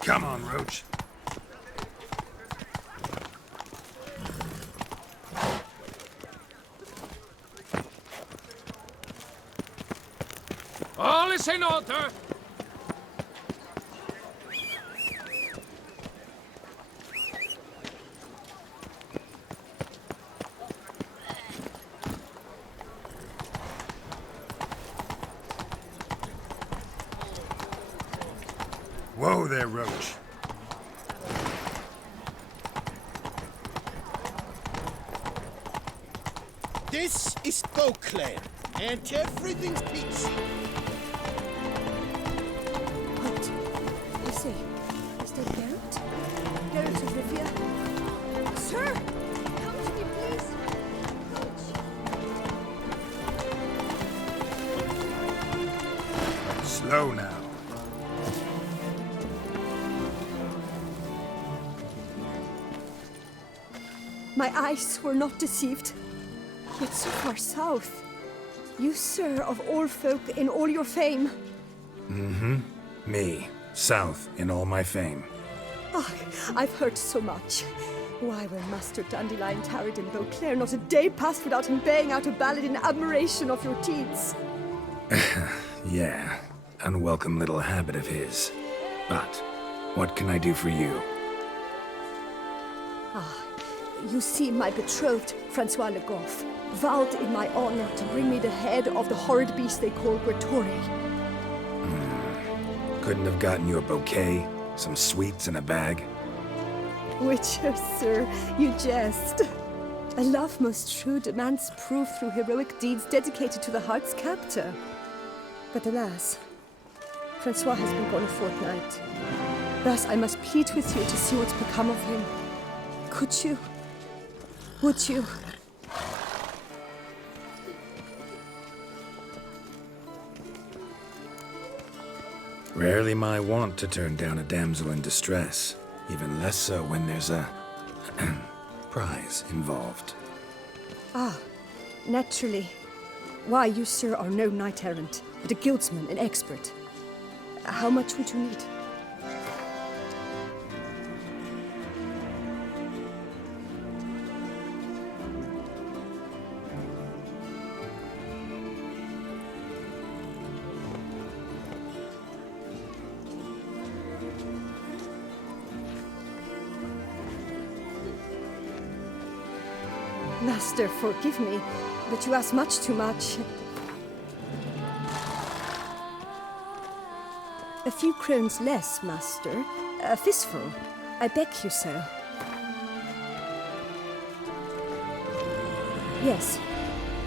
Come on, Roach. All is in order. Whoa there, Roach. This is Beauclair, and everything's peachy. What? I say, is that Garrett? Garrett of Rivia? Sir! Come to me, please! Slow now. My eyes were not deceived. Yet so far south. You, sir, of all folk in all your fame. Me, south in all my fame. Oh, I've heard so much. Why, when Master Dandelion tarried in Beauclair, not a day passed without him baying out a ballad in admiration of your deeds. Yeah, unwelcome little habit of his. But, what can I do for you? You see, my betrothed, Francois Le Goff, vowed in my honor to bring me the head of the horrid beast they call Gretore. Couldn't have gotten you a bouquet, some sweets in a bag? Witcher, sir, you jest. A love most true demands proof through heroic deeds dedicated to the heart's captor. But alas, Francois has been gone a fortnight. Thus I must plead with you to see what's become of him. Could you? Would you? Rarely my wont to turn down a damsel in distress, even less so when there's a prize involved. Naturally. Why, you, sir, are no knight-errant, but a guildsman, an expert. How much would you need? Master, forgive me, but you ask much too much. A few crowns less, master. A fistful. I beg you, sir. Yes,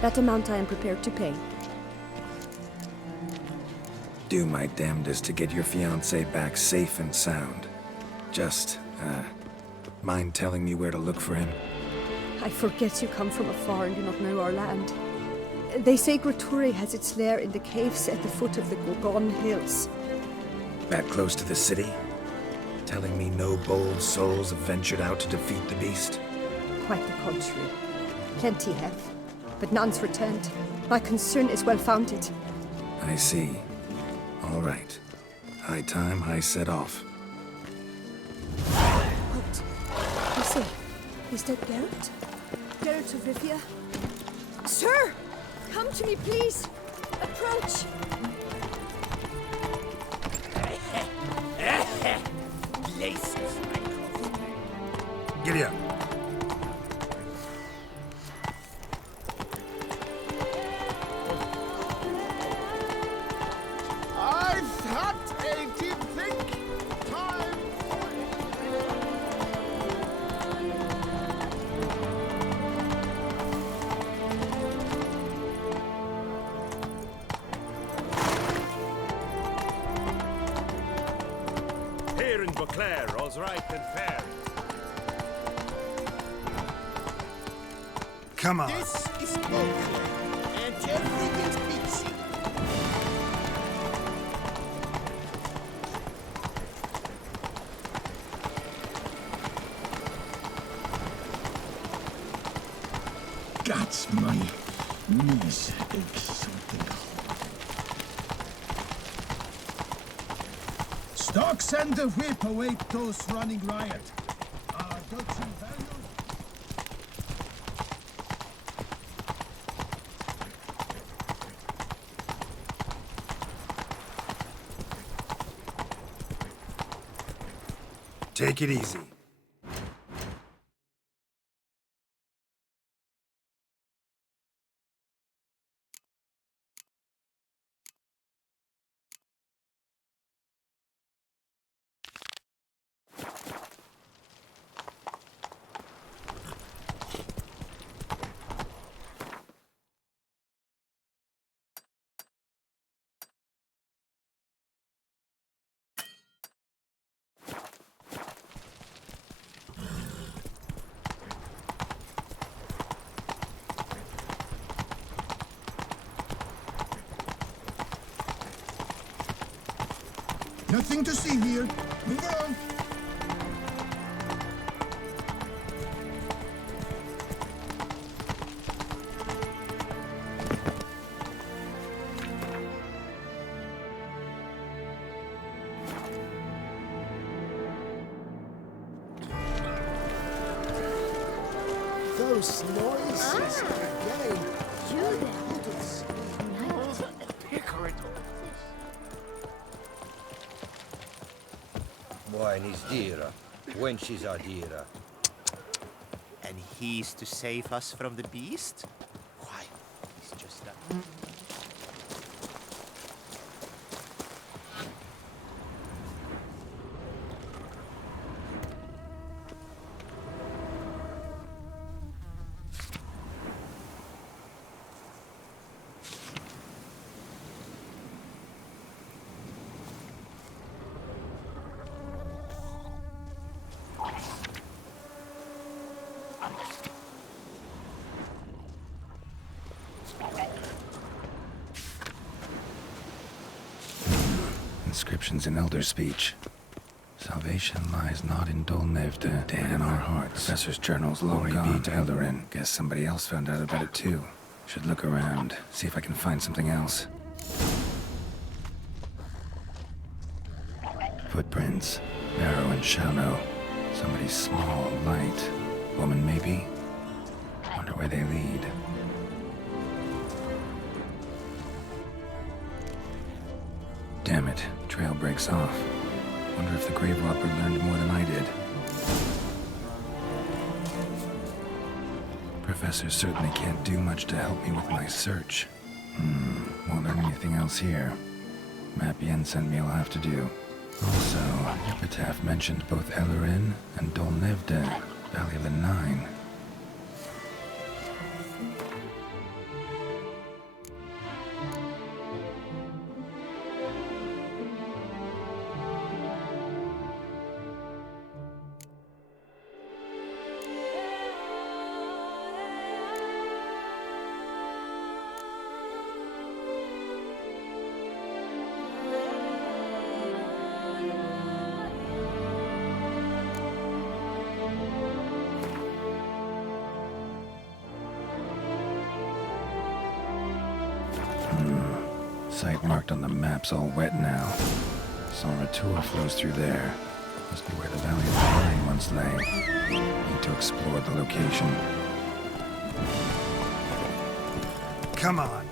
that amount I am prepared to pay. Do my damnedest to get your fiancé back safe and sound. Just, mind telling me where to look for him? I forget you come from afar and do not know our land. They say Gretore has its lair in the caves at the foot of the Gorgon Hills. That close to the city? Telling me no bold souls have ventured out to defeat the beast? Quite the contrary. Plenty have, but none's returned. My concern is well-founded. I see. All right. High time I set off. What? I say, is that Garrett? Garrett of Rivia? Sir! Come to me, please! Approach! Laces, my coffee. Giddy up. I've had a deep think. Time for Here in Beauclair, all's right and fair. Come on. This is Beauclair, and everything's peachy. That's my knees ache something. Stocks and the whip await those running riot. Don't you value? Take it easy. Nothing to see here. Move on. Those noises again. You there. Wine is dearer. Wenches are dearer. And he's to save us from the beast? Why, he's just a... Inscriptions in Elder speech. Salvation lies not in Dolnevde, in our hearts. Professor's journal's long gone to Eldarin. Guess somebody else found out about it too. Should look around, see if I can find something else. Footprints, narrow and shallow. Somebody small, light. Woman maybe? Wonder where they lead. Damn it, trail breaks off. Wonder if the grave robber learned more than I did. Professor certainly can't do much to help me with my search. Won't learn anything else here. Map Yen sent me will have to do. Also, Epitaph mentioned both Eldarin and Dolnevde, Valley of the Nine. Site marked on the map's all wet now. Sonratur flows through there. Must be where the Valley of the Nine once lay. Need to explore the location. Come on!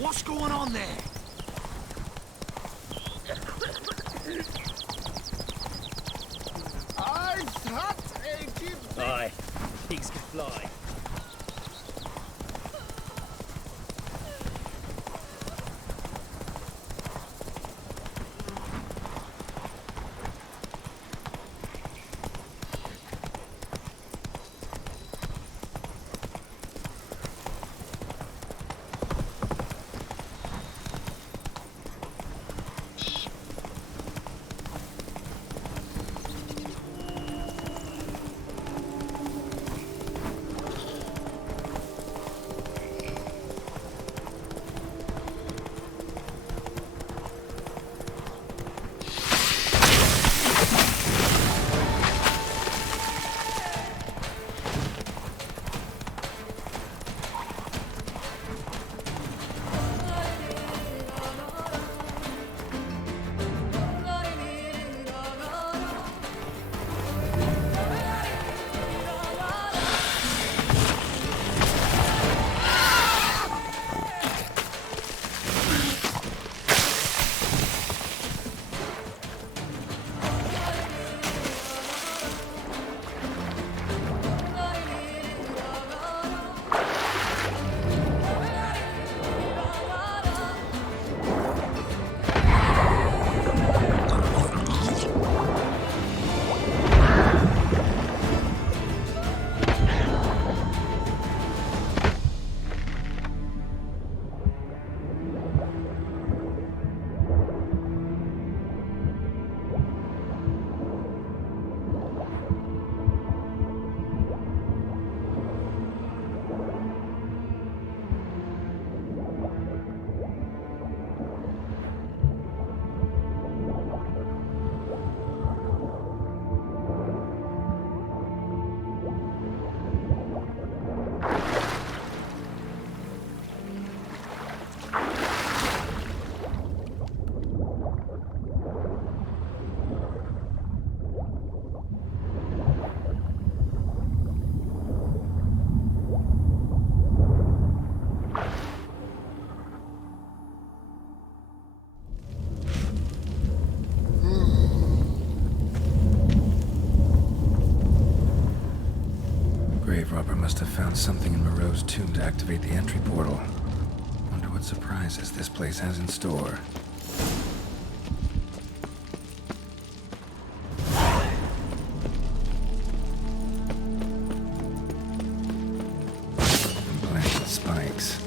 What's going on there? I've had a deep Aye, pigs can fly. must have found something in Moreau's tomb to activate the entry portal. Wonder what surprises this place has in store. Implanted spikes.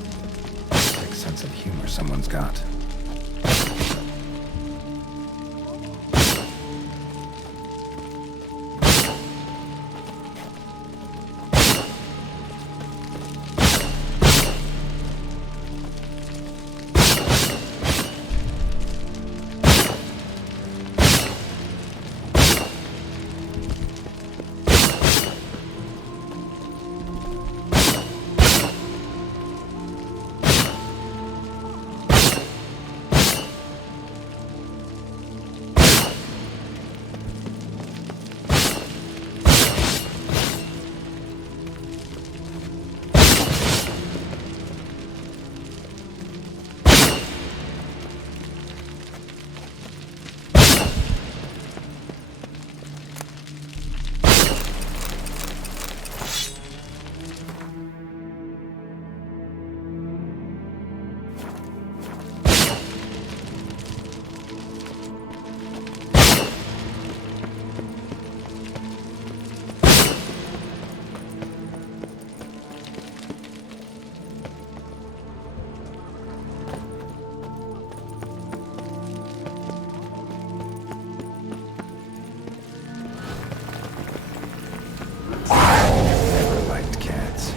Big sense of humor someone's got. Never liked cats.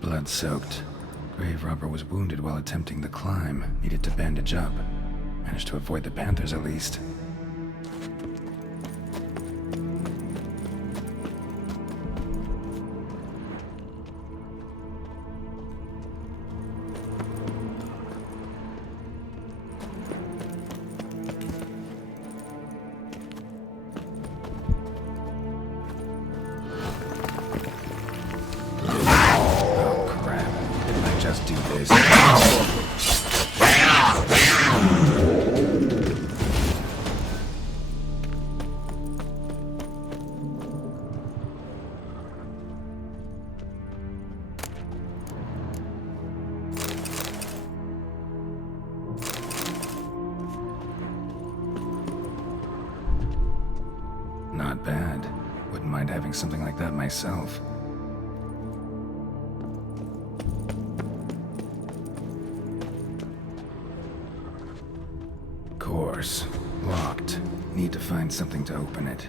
Blood-soaked. Grave robber was wounded while attempting the climb. Needed to bandage up. Managed to avoid the panthers at least. Just do this. Not bad. Wouldn't mind having something like that myself. Course. Locked. Need to find something to open it.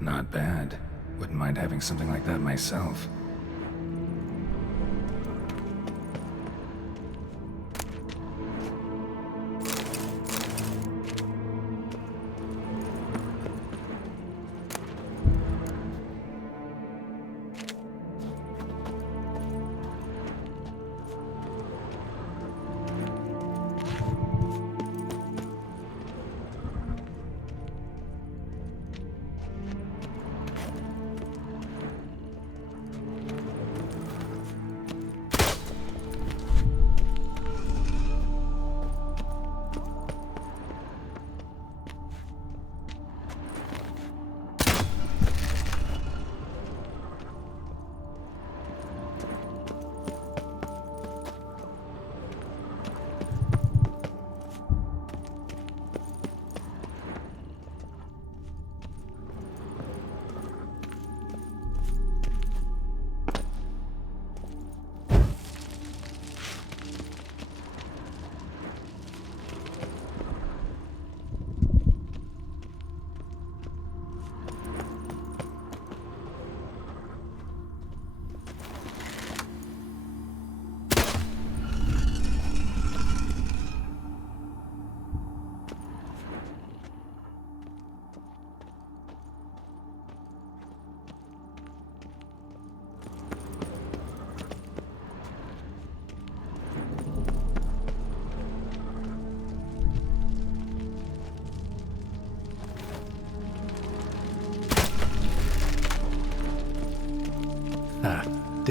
Not bad. Wouldn't mind having something like that myself.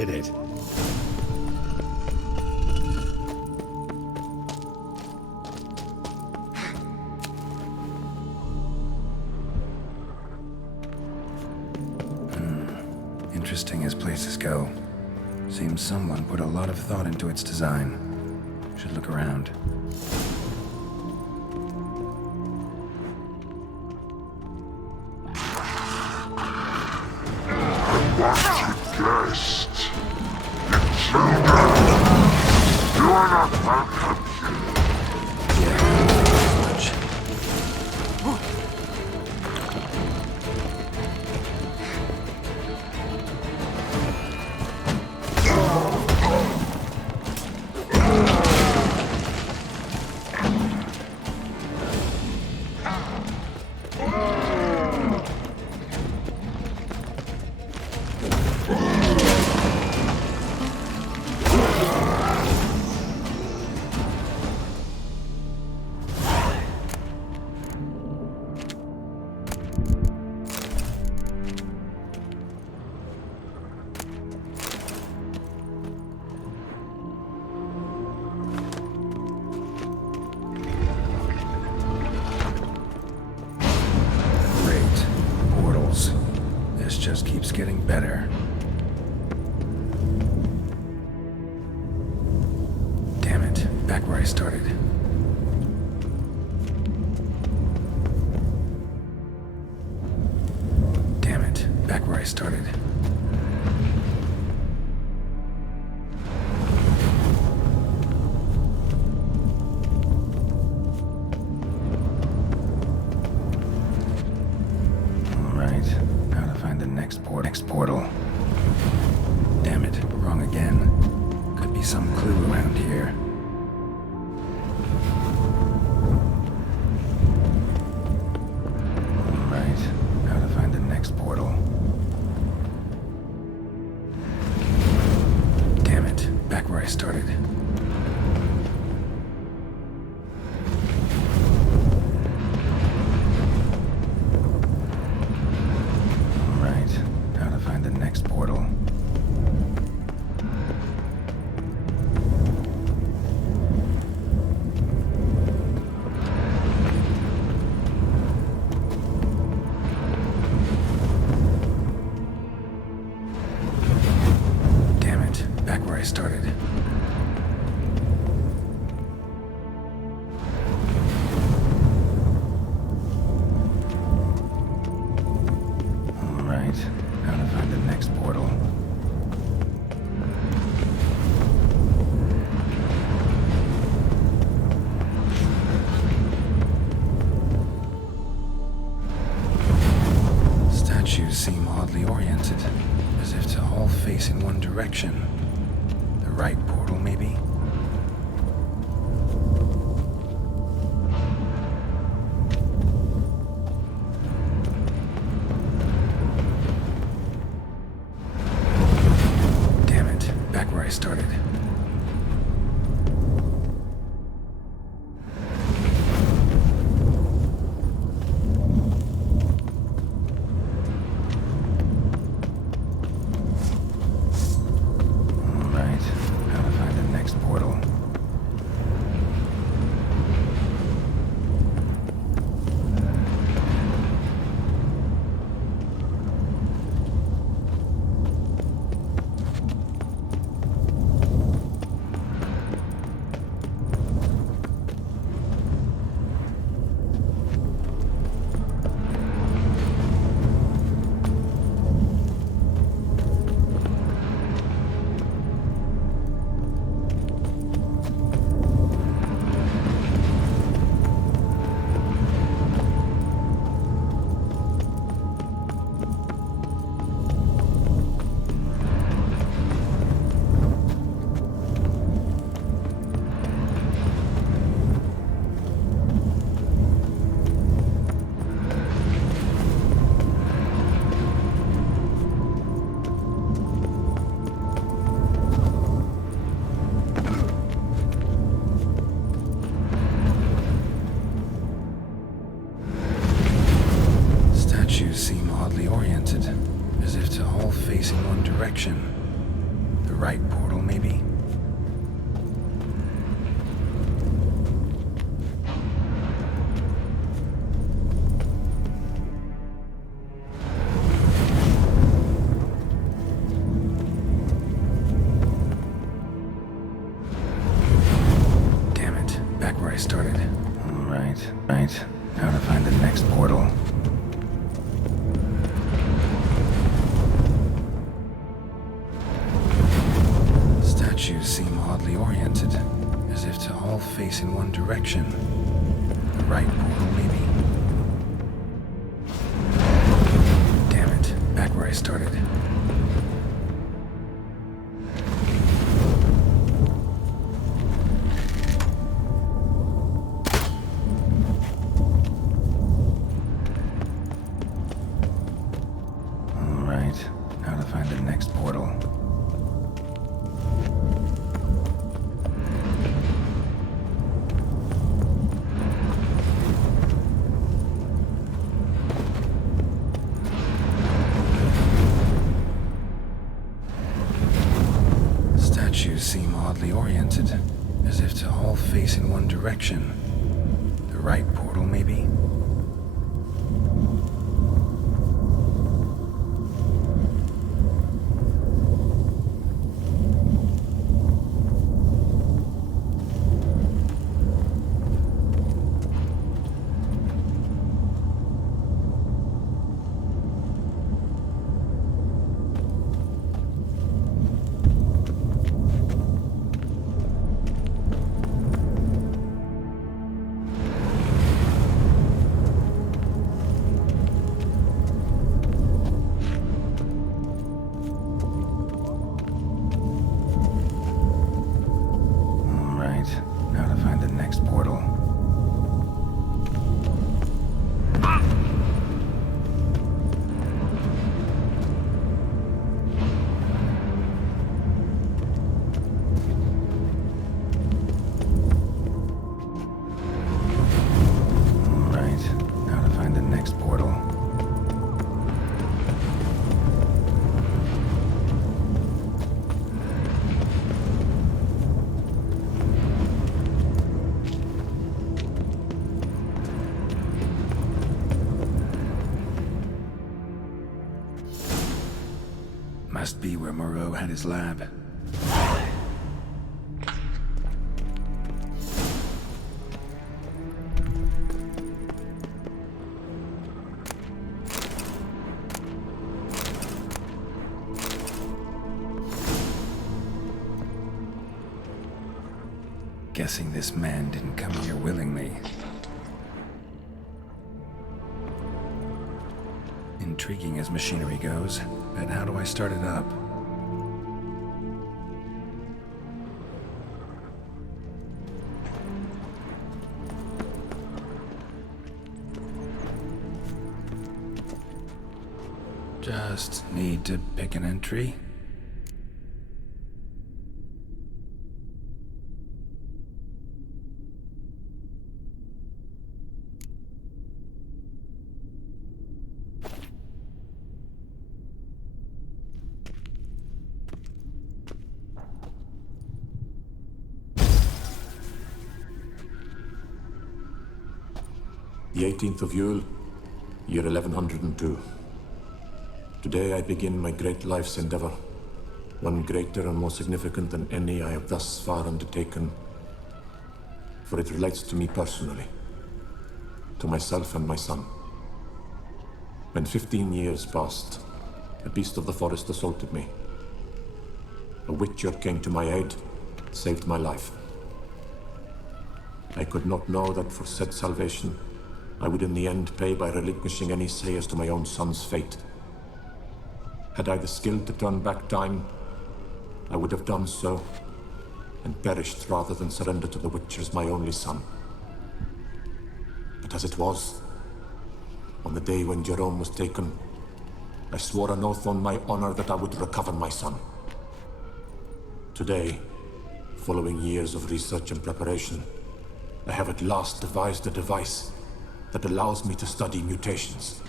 did it. Interesting as places go. Seems someone put a lot of thought into its design. Should look around. Guest. The children. You are not welcome. Yeah, much. This just keeps getting better. Damn it, back where I started. Damn it, back where I started. Next portal. Damn it, wrong again. Could be some clue around here. Alright, how to find the next portal. Damn it, back where I started. Portal. Damn it, back where I started. Alright, how to find the next portal. Statues seem oddly oriented, as if to all face in one direction. The right portal, maybe? Damn it, back where I started. Portal. Statues seem oddly oriented, as if to all face in one direction. right portal, maybe? Damn it, back where I started. Right. Now to find the next portal. Statues seem oddly oriented, as if to all face in one direction. The right portal, maybe? Damn it, back where I started. Alright, now to find the next portal. Statues seem oddly oriented, as if to all face in one direction. The right portal, maybe? Now to find the next portal. Alright, now to find the next portal. Must be where Moreau had his lab. Guessing this man didn't come here willingly. Intriguing as machinery goes, but how do I start it up? Just need to pick an entry. The 18th of Yule, year 1102. Today I begin my great life's endeavor, one greater and more significant than any I have thus far undertaken, for it relates to me personally, to myself and my son. When 15 years passed, a beast of the forest assaulted me. A witcher came to my aid, saved my life. I could not know that for said salvation, I would in the end pay by relinquishing any say as to my own son's fate. Had I the skill to turn back time, I would have done so, and perished rather than surrender to the Witchers my only son. But as it was, on the day when Jerome was taken, I swore an oath on my honor that I would recover my son. Today, following years of research and preparation, I have at last devised a device that allows me to study mutations.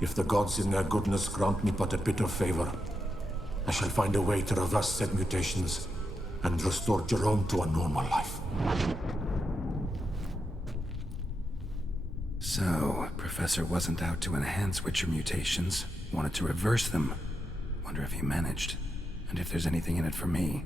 If the gods in their goodness grant me but a bit of favor, I shall find a way to reverse said mutations and restore Jerome to a normal life. So, Professor wasn't out to enhance Witcher mutations, wanted to reverse them. Wonder if he managed, and if there's anything in it for me.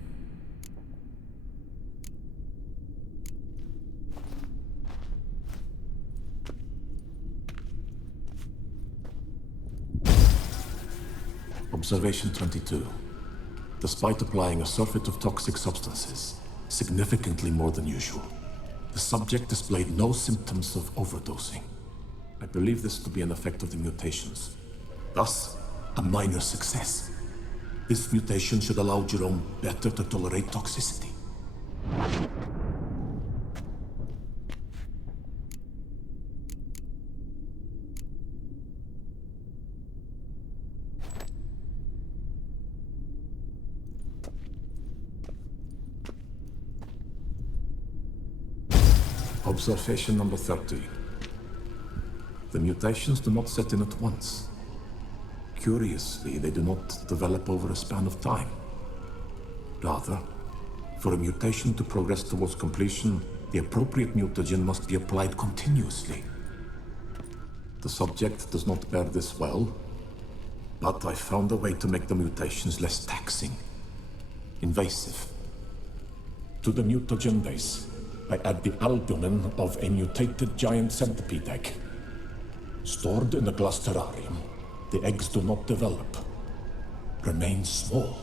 Observation 22. Despite applying a surfeit of toxic substances, significantly more than usual, the subject displayed no symptoms of overdosing. I believe this to be an effect of the mutations. Thus, a minor success. This mutation should allow Jerome better to tolerate toxicity. Observation number 30. The mutations do not set in at once. Curiously, they do not develop over a span of time. Rather, for a mutation to progress towards completion, the appropriate mutagen must be applied continuously. The subject does not bear this well, but I found a way to make the mutations less taxing, invasive. To the mutagen base, I add the albumin of a mutated giant centipede egg. Stored in a glass terrarium, the eggs do not develop, remain small.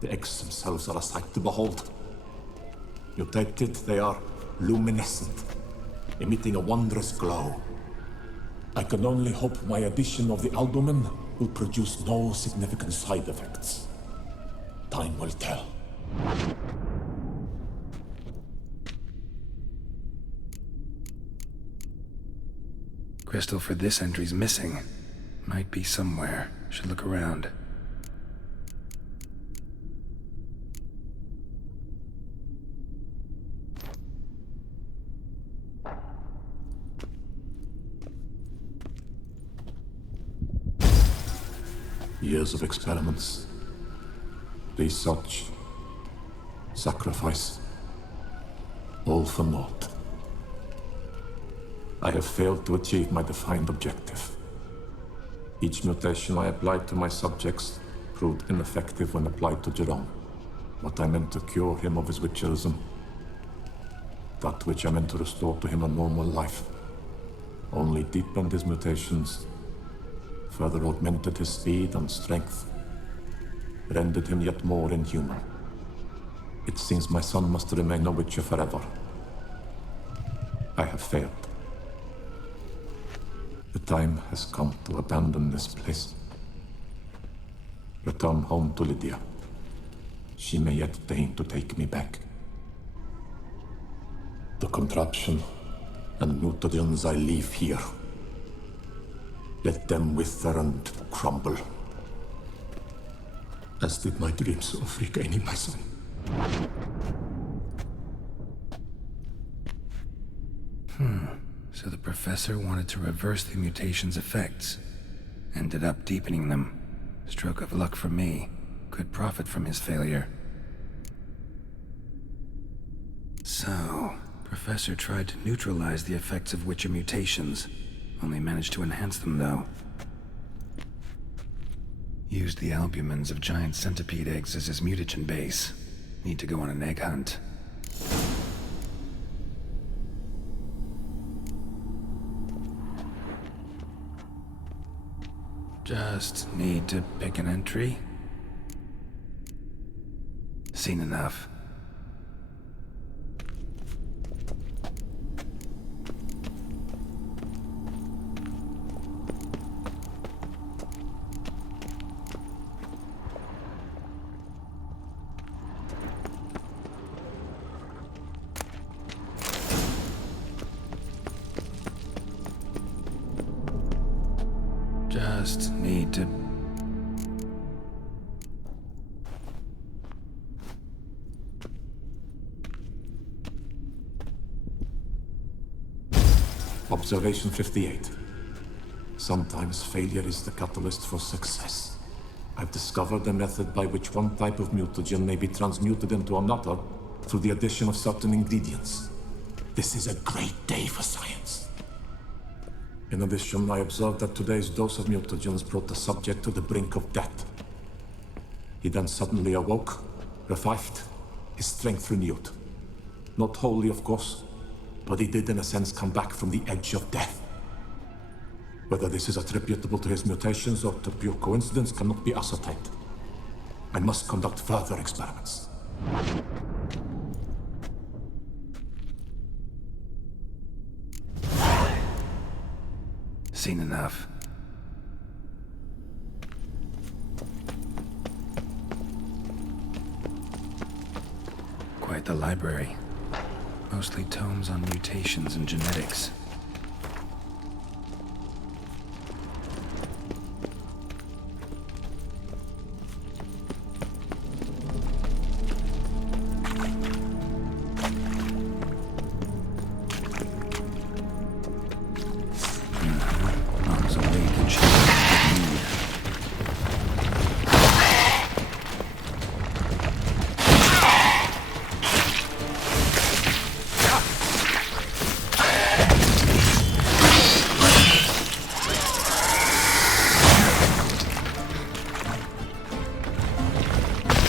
The eggs themselves are a sight to behold. Mutated, they are luminescent, emitting a wondrous glow. I can only hope my addition of the albumin will produce no significant side effects. Time will tell. Crystal for this entry's missing. Might be somewhere. Should look around. Years of experiments, research, sacrifice, all for naught. I have failed to achieve my defined objective. Each mutation I applied to my subjects proved ineffective when applied to Jerome. What I meant to cure him of his witcherism, that which I meant to restore to him a normal life, only deepened his mutations, further augmented his speed and strength, rendered him yet more inhuman. It seems my son must remain a witcher forever. I have failed. The time has come to abandon this place. Return home to Lydia. She may yet deign to take me back. The contraption and mutagens I leave here. Let them wither and crumble. As did my dreams of regaining my son. So the professor wanted to reverse the mutation's effects. Ended up deepening them. Stroke of luck for me. Could profit from his failure. So, Professor tried to neutralize the effects of Witcher mutations. Only managed to enhance them, though. Used the albumins of giant centipede eggs as his mutagen base. Need to go on an egg hunt. Just need to pick an entry. Seen enough. Just need to... Observation 58. Sometimes failure is the catalyst for success. I've discovered a method by which one type of mutagen may be transmuted into another through the addition of certain ingredients. This is a great day for science. In addition, I observed that today's dose of mutagens brought the subject to the brink of death. He then suddenly awoke, revived, his strength renewed. Not wholly, of course, but he did in a sense come back from the edge of death. Whether this is attributable to his mutations or to pure coincidence cannot be ascertained. I must conduct further experiments. Seen enough. Quite the library. Mostly tomes on mutations and genetics. Mom's awake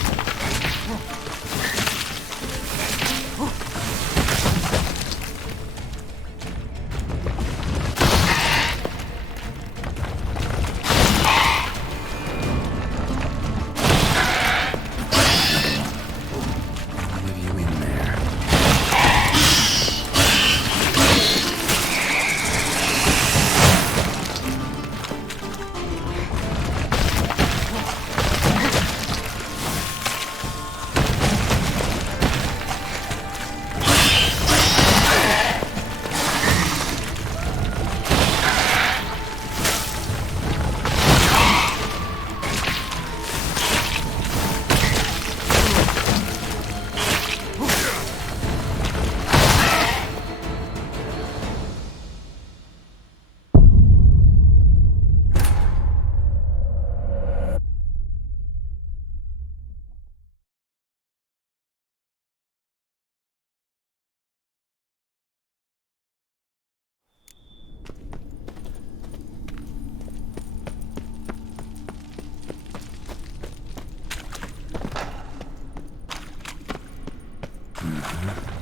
and she's in good mood. With you in there.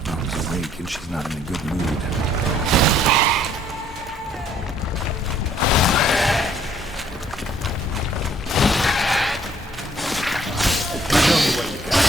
Mom's awake and she's not in a good mood. Show me what you got.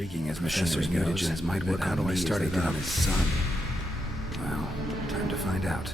intriguing as Professor's mutagens might work on me started on his son. Well, time to find out.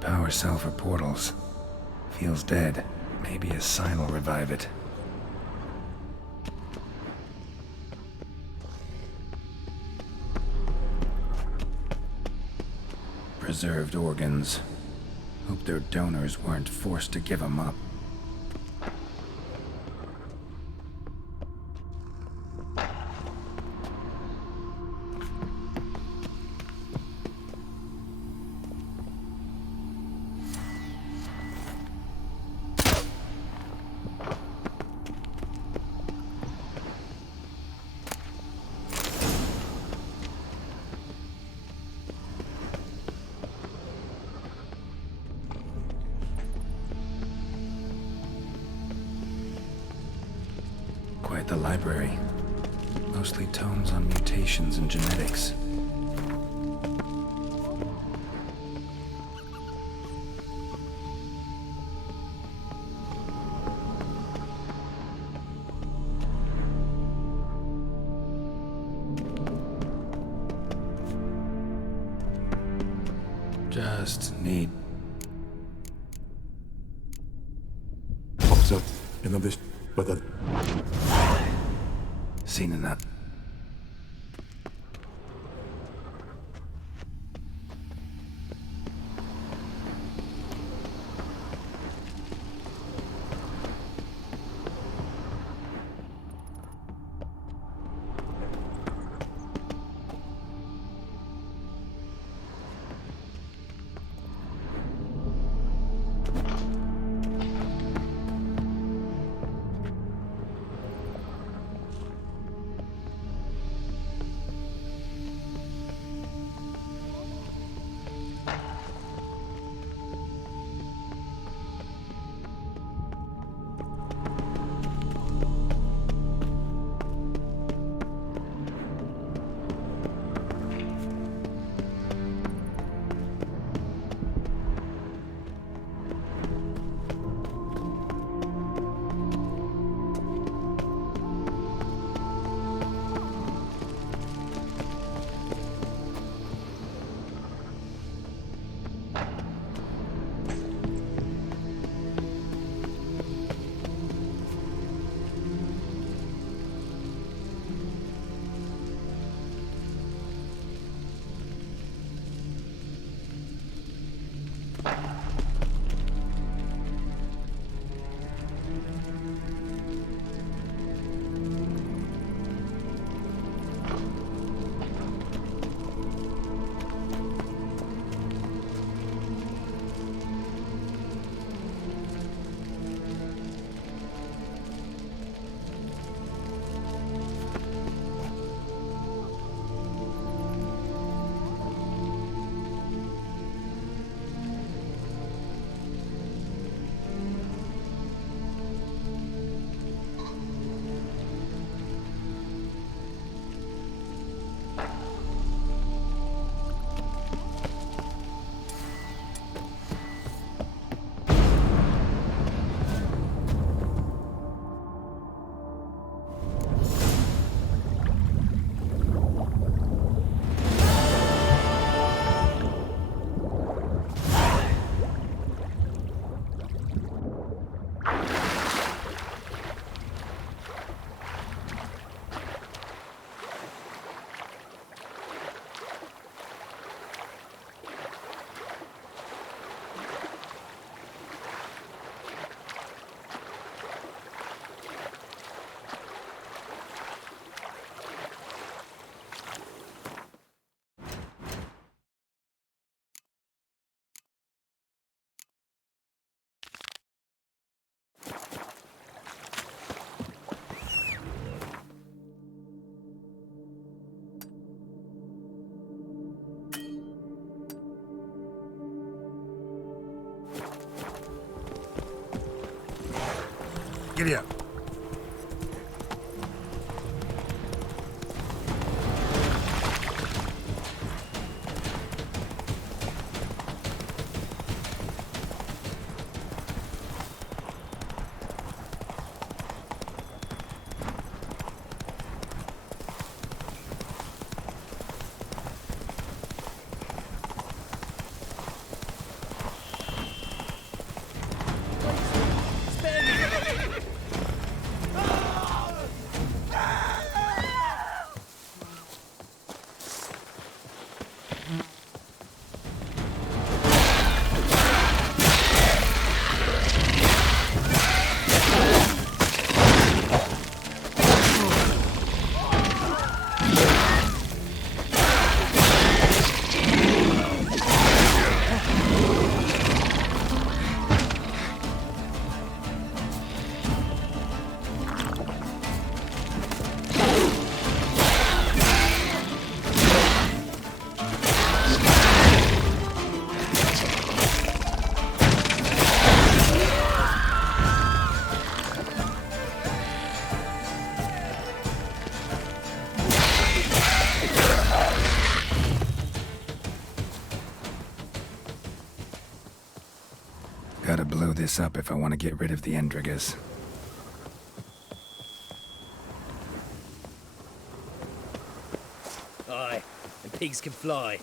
Power cell for portals. Feels dead. Maybe a sign will revive it. Preserved organs. Hope their donors weren't forced to give them up. Quite the library. Mostly tomes on mutations and genetics. Just need... Officer, in this weather. Seen enough. Giddy up. Gotta blow this up if I want to get rid of the Endrigas. Aye, and pigs can fly.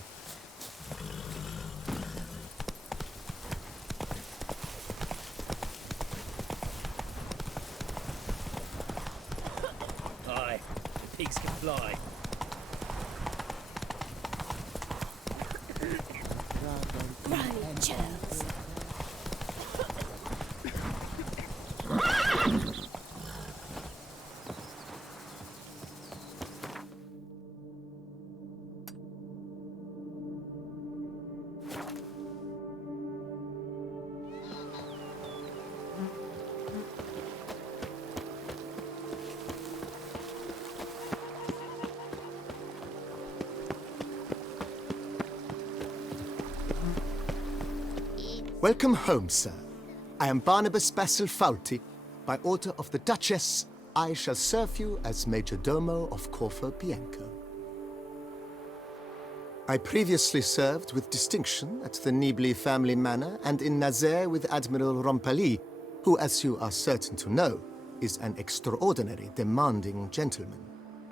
Aye, and pigs can fly. Right, Charles. Welcome home, sir. I am Barnabas Basil Faulty. By order of the Duchess, I shall serve you as Major Domo of Corvo Bianco. I previously served with distinction at the Nibli family manor and in Nazaire with Admiral Rompali, who, as you are certain to know, is an extraordinary, demanding gentleman.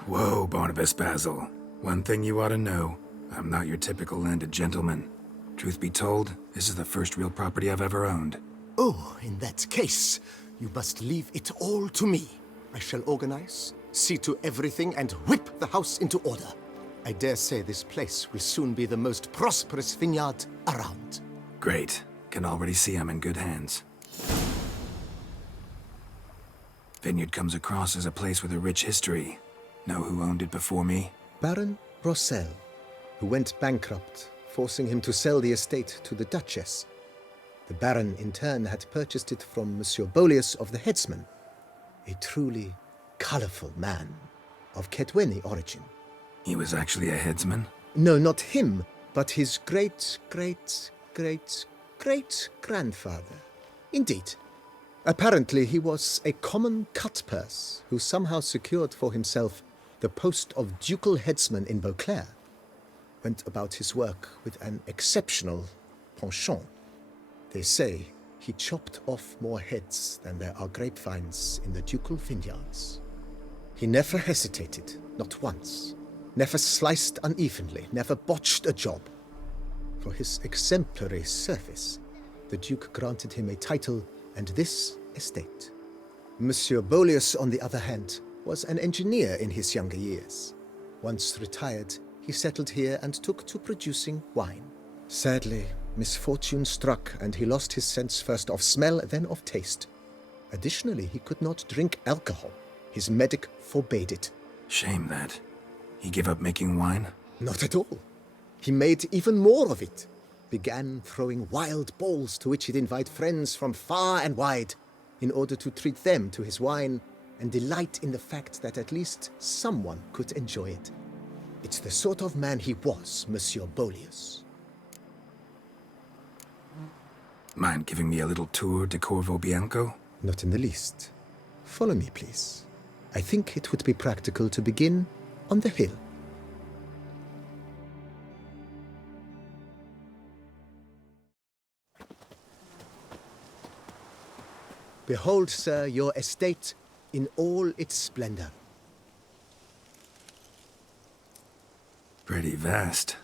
Whoa, Barnabas Basil. One thing you ought to know. I'm not your typical landed gentleman. Truth be told, this is the first real property I've ever owned. Oh, in that case, you must leave it all to me. I shall organize, see to everything, and whip the house into order. I dare say this place will soon be the most prosperous vineyard around. Great. Can already see I'm in good hands. Vineyard comes across as a place with a rich history. Know who owned it before me? Baron Rossel, who went bankrupt, forcing him to sell the estate to the Duchess. The Baron, in turn, had purchased it from Monsieur Bolius of the Headsman, a truly colorful man of Ketweni origin. He was actually a headsman? No, not him, but his great-great-great-great-grandfather. Indeed. Apparently, he was a common cutpurse who somehow secured for himself the post of ducal headsman in Beauclair. Went about his work with an exceptional penchant. They say he chopped off more heads than there are grapevines in the ducal vineyards. He never hesitated, not once. Never sliced unevenly, never botched a job. For his exemplary service, the Duke granted him a title and this estate. Monsieur Bolius, on the other hand, was an engineer in his younger years. Once retired, he settled here and took to producing wine. Sadly, misfortune struck and he lost his sense first of smell, then of taste. Additionally, he could not drink alcohol. His medic forbade it. Shame that. He gave up making wine? Not at all. He made even more of it. Began throwing wild balls to which he'd invite friends from far and wide in order to treat them to his wine and delight in the fact that at least someone could enjoy it. It's the sort of man he was, Monsieur Bolius. Mind giving me a little tour de Corvo Bianco? Not in the least. Follow me, please. I think it would be practical to begin on the hill. Behold, sir, your estate in all its splendor. Pretty vast.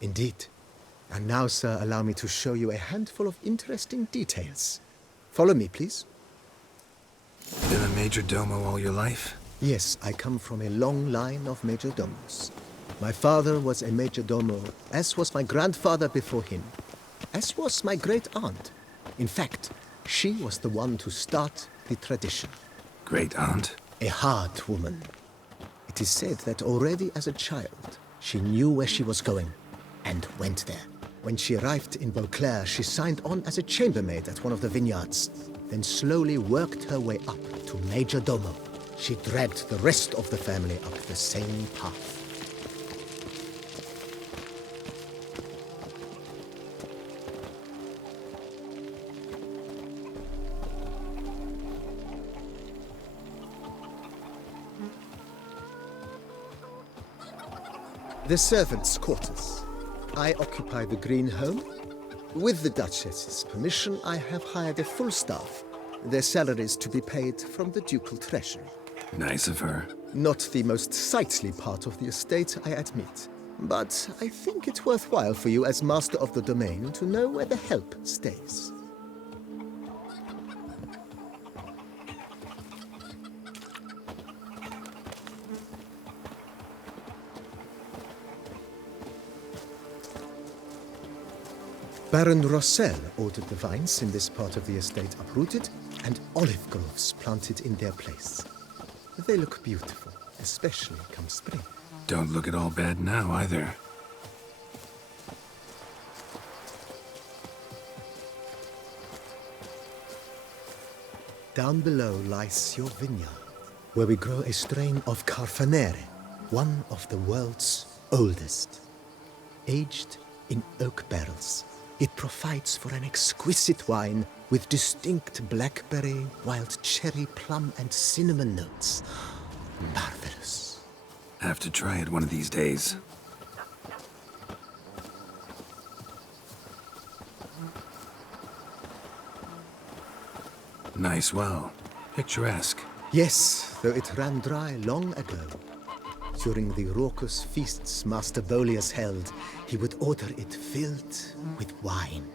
Indeed. And now, sir, allow me to show you a handful of interesting details. Follow me, please. Been a major domo all your life? Yes, I come from a long line of major domos. My father was a major domo, as was my grandfather before him, as was my great aunt. In fact, she was the one to start the tradition. Great aunt? A hard woman. It is said that already as a child, she knew where she was going and went there. When she arrived in Beauclair, she signed on as a chambermaid at one of the vineyards, then slowly worked her way up to major domo. She dragged the rest of the family up the same path. The servants' quarters. I occupy the green home. With the Duchess's permission, I have hired a full staff. Their salaries to be paid from the ducal treasury. Nice of her. Not the most sightly part of the estate, I admit. But I think it worthwhile for you as master of the domain to know where the help stays. Baron Rossel ordered the vines in this part of the estate uprooted and olive groves planted in their place. They look beautiful, especially come spring. Don't look at all bad now, either. Down below lies your vineyard, where we grow a strain of Carfanere, one of the world's oldest. Aged in oak barrels, it provides for an exquisite wine with distinct blackberry, wild cherry, plum, and cinnamon notes. Marvelous. Have to try it one of these days. Nice well. Picturesque. Yes, though it ran dry long ago. During the raucous feasts Master Bolius held, he would order it filled with wine.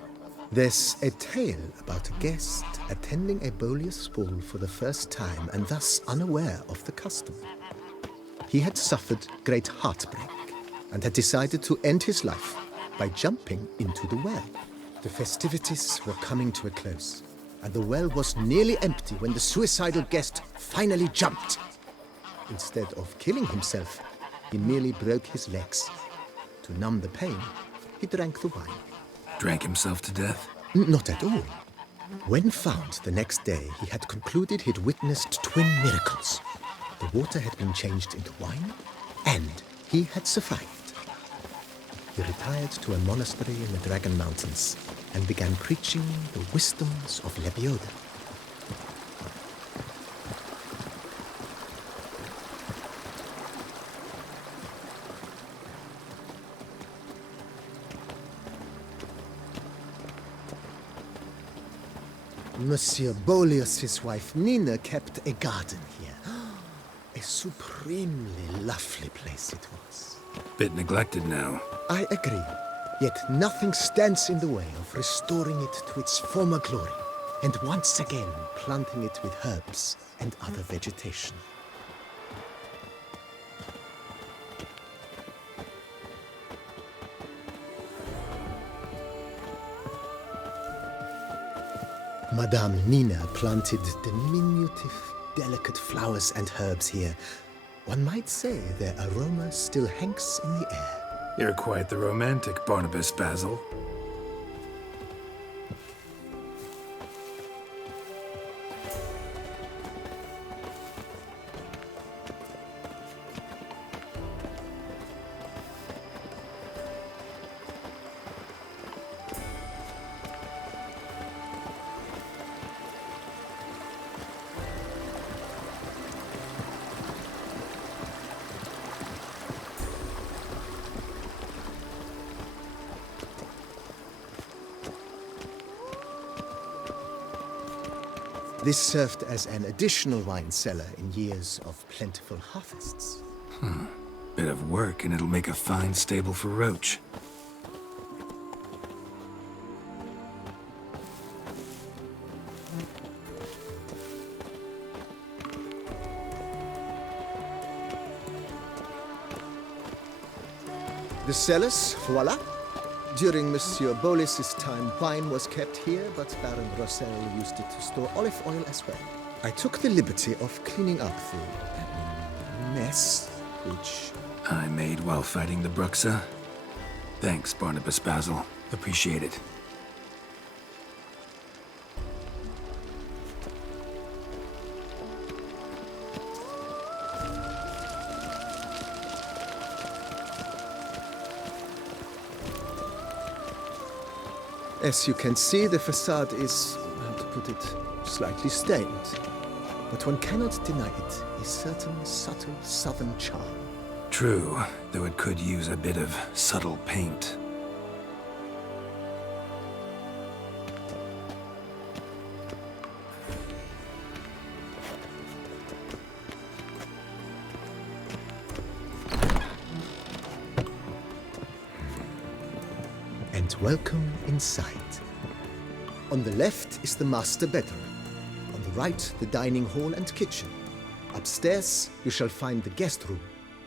There's a tale about a guest attending a Bolius ball for the first time and thus unaware of the custom. He had suffered great heartbreak and had decided to end his life by jumping into the well. The festivities were coming to a close, and the well was nearly empty when the suicidal guest finally jumped. Instead of killing himself, he merely broke his legs. To numb the pain, he drank the wine. Drank himself to death? Not at all. When found the next day, he had concluded he'd witnessed twin miracles. The water had been changed into wine, and he had survived. He retired to a monastery in the Dragon Mountains and began preaching the wisdoms of Lebioda. Monsieur Bolius' wife Nina kept a garden here. A supremely lovely place it was. Bit neglected now. I agree. Yet nothing stands in the way of restoring it to its former glory, and once again planting it with herbs and other vegetation. Madame Nina planted diminutive, delicate flowers and herbs here. One might say their aroma still hangs in the air. You're quite the romantic, Barnabas Basil. This served as an additional wine cellar in years of plentiful harvests. Bit of work, and it'll make a fine stable for Roach. The cellars, voila. During Monsieur Bolis's time, wine was kept here, but Baron Rossel used it to store olive oil as well. I took the liberty of cleaning up the mess, which... I made while fighting the Bruxa. Thanks, Barnabas Basil. Appreciate it. As you can see, the facade is, how to put it, slightly stained. But one cannot deny it, a certain subtle southern charm. True, though it could use a bit of subtle paint. And welcome inside. On the left is the master bedroom. On the right, the dining hall and kitchen. Upstairs, you shall find the guest room,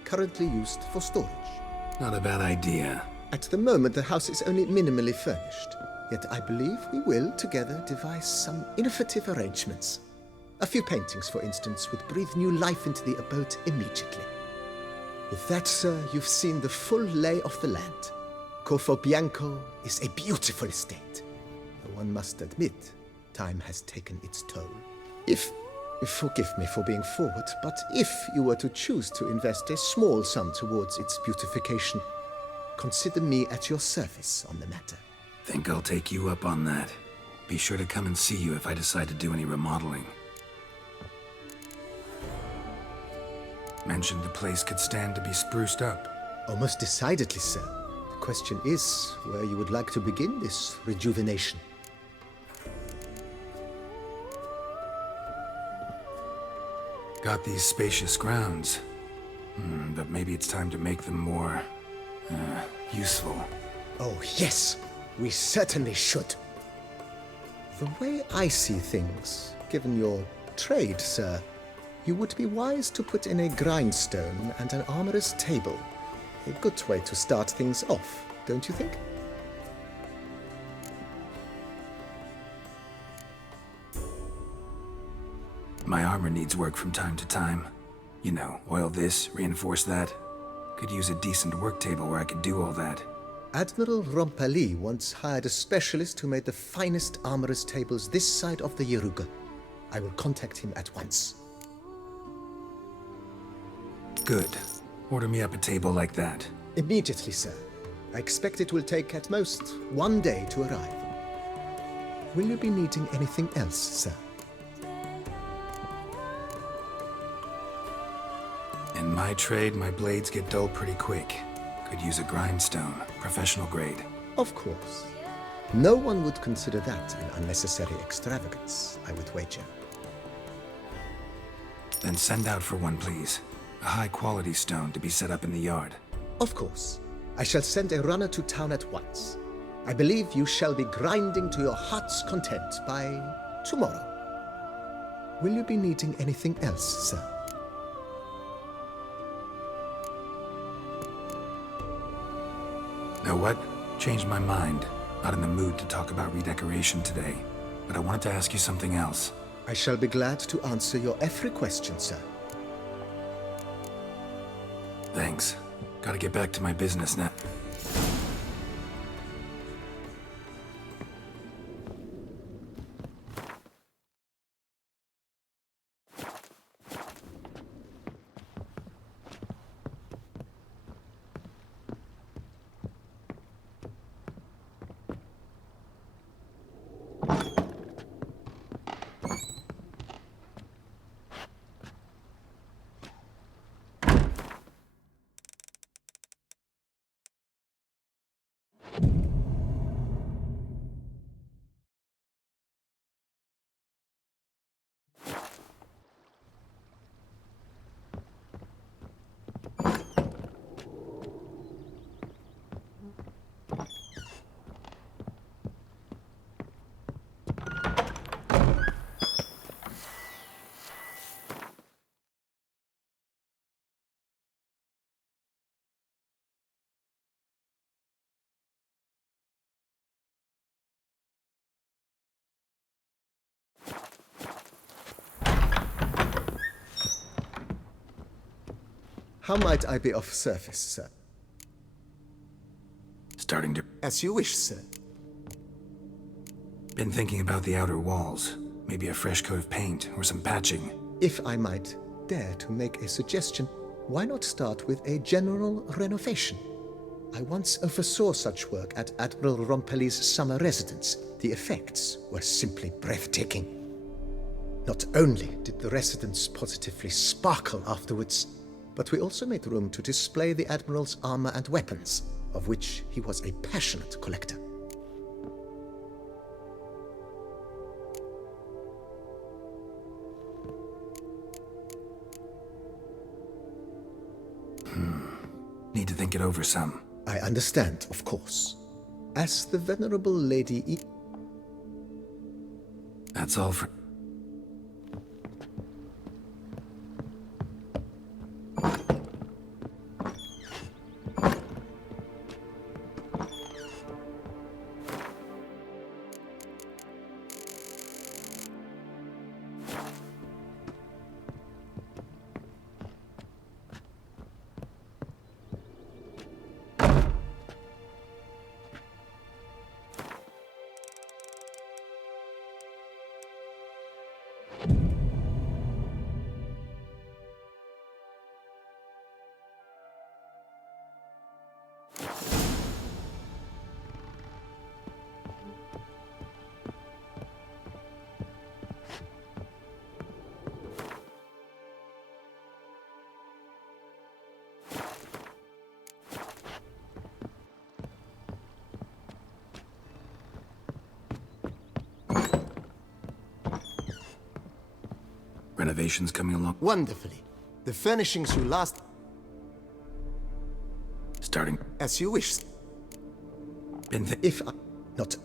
currently used for storage. Not a bad idea. At the moment, the house is only minimally furnished. Yet I believe we will, together, devise some innovative arrangements. A few paintings, for instance, would breathe new life into the abode immediately. With that, sir, you've seen the full lay of the land. Corfo Bianco is a beautiful estate. Though one must admit, time has taken its toll. Forgive me for being forward, but if you were to choose to invest a small sum towards its beautification, consider me at your service on the matter. Think I'll take you up on that. Be sure to come and see you if I decide to do any remodeling. Mentioned the place could stand to be spruced up. Oh, most decidedly, sir. The question is where you would like to begin this rejuvenation. Got these spacious grounds. But maybe it's time to make them more... useful. Oh, yes! We certainly should. The way I see things, given your trade, sir, you would be wise to put in a grindstone and an armorer's table. A good way to start things off, don't you think? My armor needs work from time to time. You know, oil this, reinforce that. Could use a decent work table where I could do all that. Admiral Rompali once hired a specialist who made the finest armorer's tables this side of the Yaruga. I will contact him at once. Good. Order me up a table like that. Immediately, sir. I expect it will take at most 1 day to arrive. Will you be needing anything else, sir? In my trade, my blades get dull pretty quick. Could use a grindstone, professional grade. Of course. No one would consider that an unnecessary extravagance, I would wager. Then send out for one, please. A high-quality stone to be set up in the yard. Of course. I shall send a runner to town at once. I believe you shall be grinding to your heart's content by tomorrow. Will you be needing anything else, sir? Know what? Changed my mind. Not in the mood to talk about redecoration today. But I wanted to ask you something else. I shall be glad to answer your every question, sir. Thanks. Gotta get back to my business now. How might I be of service, sir? Starting to... As you wish, sir. Been thinking about the outer walls. Maybe a fresh coat of paint or some patching. If I might dare to make a suggestion, why not start with a general renovation? I once oversaw such work at Admiral Rompelli's summer residence. The effects were simply breathtaking. Not only did the residence positively sparkle afterwards, but we also made room to display the Admiral's armor and weapons, of which he was a passionate collector. Need to think it over some. I understand, of course. As the Venerable Lady That's all for... Renovations coming along. Wonderfully. The furnishings you last... Starting... As you wish. Been If I... Not...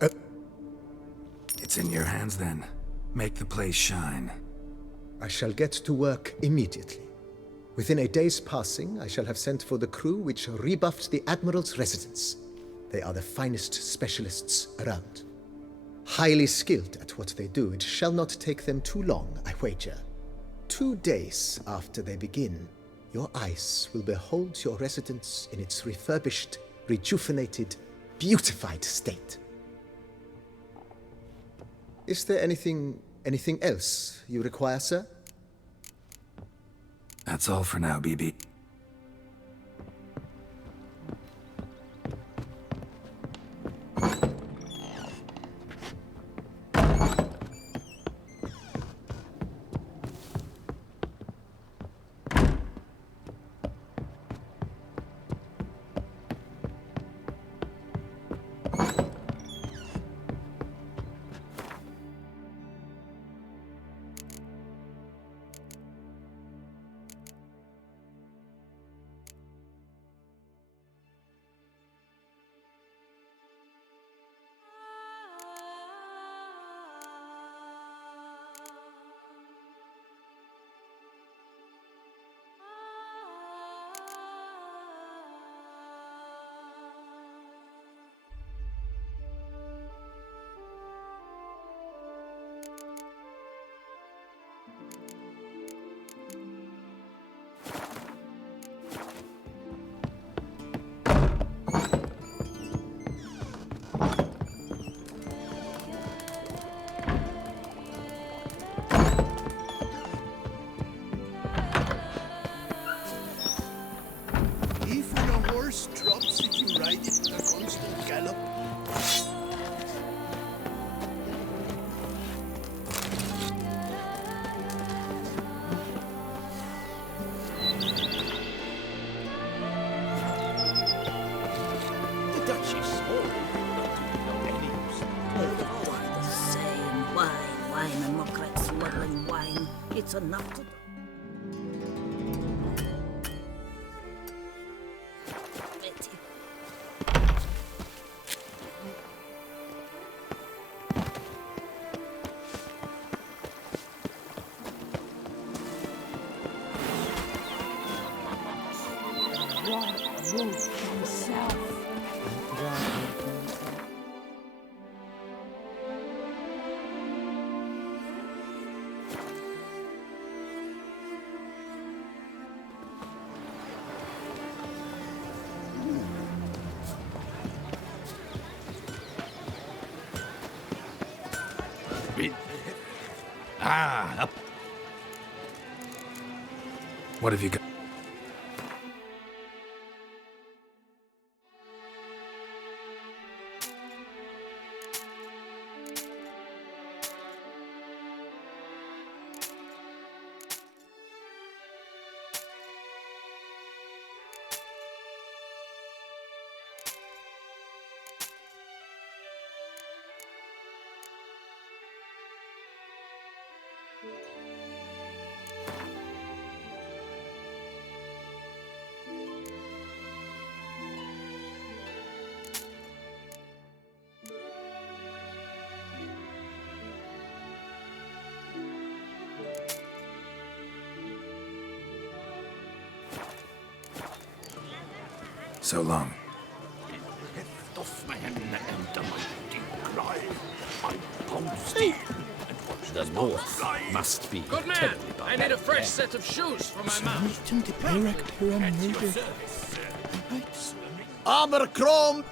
It's in your hands then. Make the place shine. I shall get to work immediately. Within a day's passing, I shall have sent for the crew which rebuffed the Admiral's residence. They are the finest specialists around. Highly skilled at what they do, it shall not take them too long, I wager. 2 days after they begin, your eyes will behold your residence in its refurbished, rejuvenated, beautified state. Is there anything else you require, sir? That's all for now, BB. drops if you ride it with a constant gallop. The Dutch is small, not any use. The same wine and Mokret smuggling wine. It's enough to... Ah, up. What have you got? So long. The north must be Good man! terribly I need a fresh set of shoes for my mount. Abercrombie!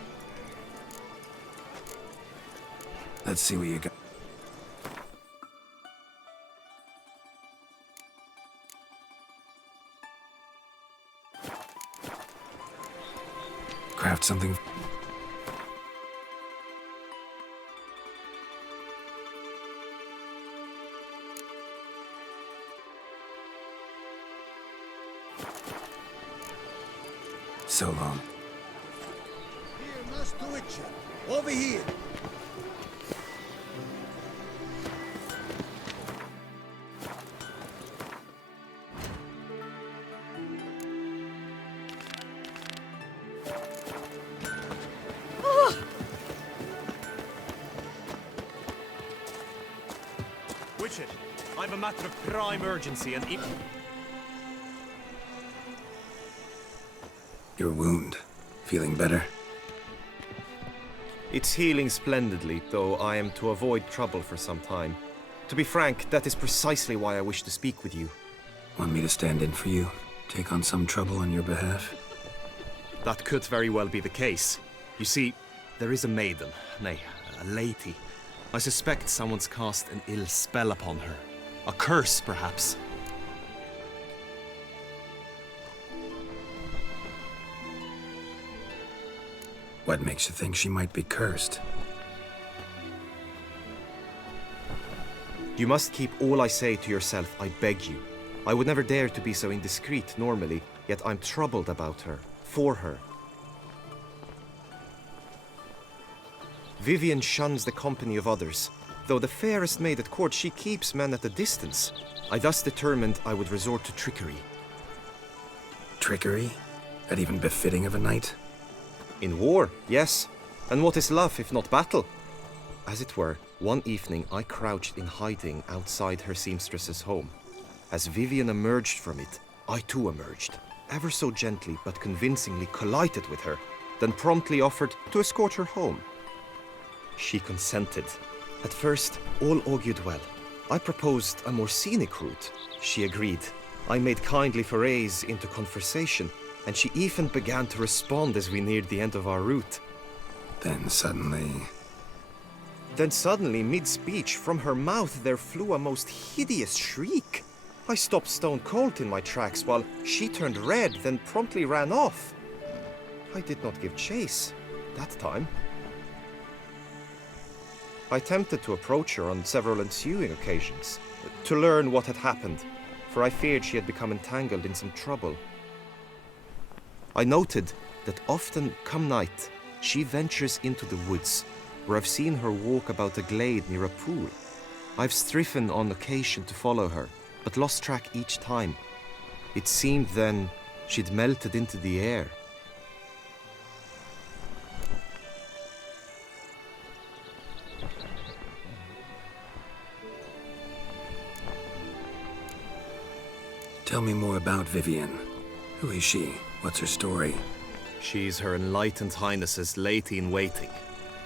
Let's see what you got. Craft something. So long. Here, Master Witcher. Over here. Witcher, I've a matter of prime urgency and Your wound. Feeling better? It's healing splendidly, though I am to avoid trouble for some time. To be frank, that is precisely why I wish to speak with you. Want me to stand in for you? Take on some trouble on your behalf? That could very well be the case. You see, there is a maiden, nay, a lady. I suspect someone's cast an ill spell upon her. A curse, perhaps. What makes you think she might be cursed? You must keep all I say to yourself, I beg you. I would never dare to be so indiscreet normally, yet I'm troubled about her, for her. Vivian shuns the company of others. Though the fairest maid at court, she keeps men at a distance. I thus determined I would resort to trickery. Trickery? That even befitting of a knight? In war, yes. And what is love if not battle? As it were, one evening I crouched in hiding outside her seamstress's home. As Vivian emerged from it, I too emerged, ever so gently but convincingly collided with her, then promptly offered to escort her home. She consented. At first, all augured well. I proposed a more scenic route. She agreed. I made kindly forays into conversation, and she even began to respond as we neared the end of our route. Then suddenly, mid-speech, from her mouth there flew a most hideous shriek. I stopped stone cold in my tracks while she turned red, then promptly ran off. I did not give chase that time. I attempted to approach her on several ensuing occasions, to learn what had happened, for I feared she had become entangled in some trouble. I noted that often, come night, she ventures into the woods, where I've seen her walk about a glade near a pool. I've striven on occasion to follow her, but lost track each time. It seemed then she'd melted into the air. tell me more about Vivian. Who is she? What's her story? She's Her Enlightened Highness's lady-in-waiting.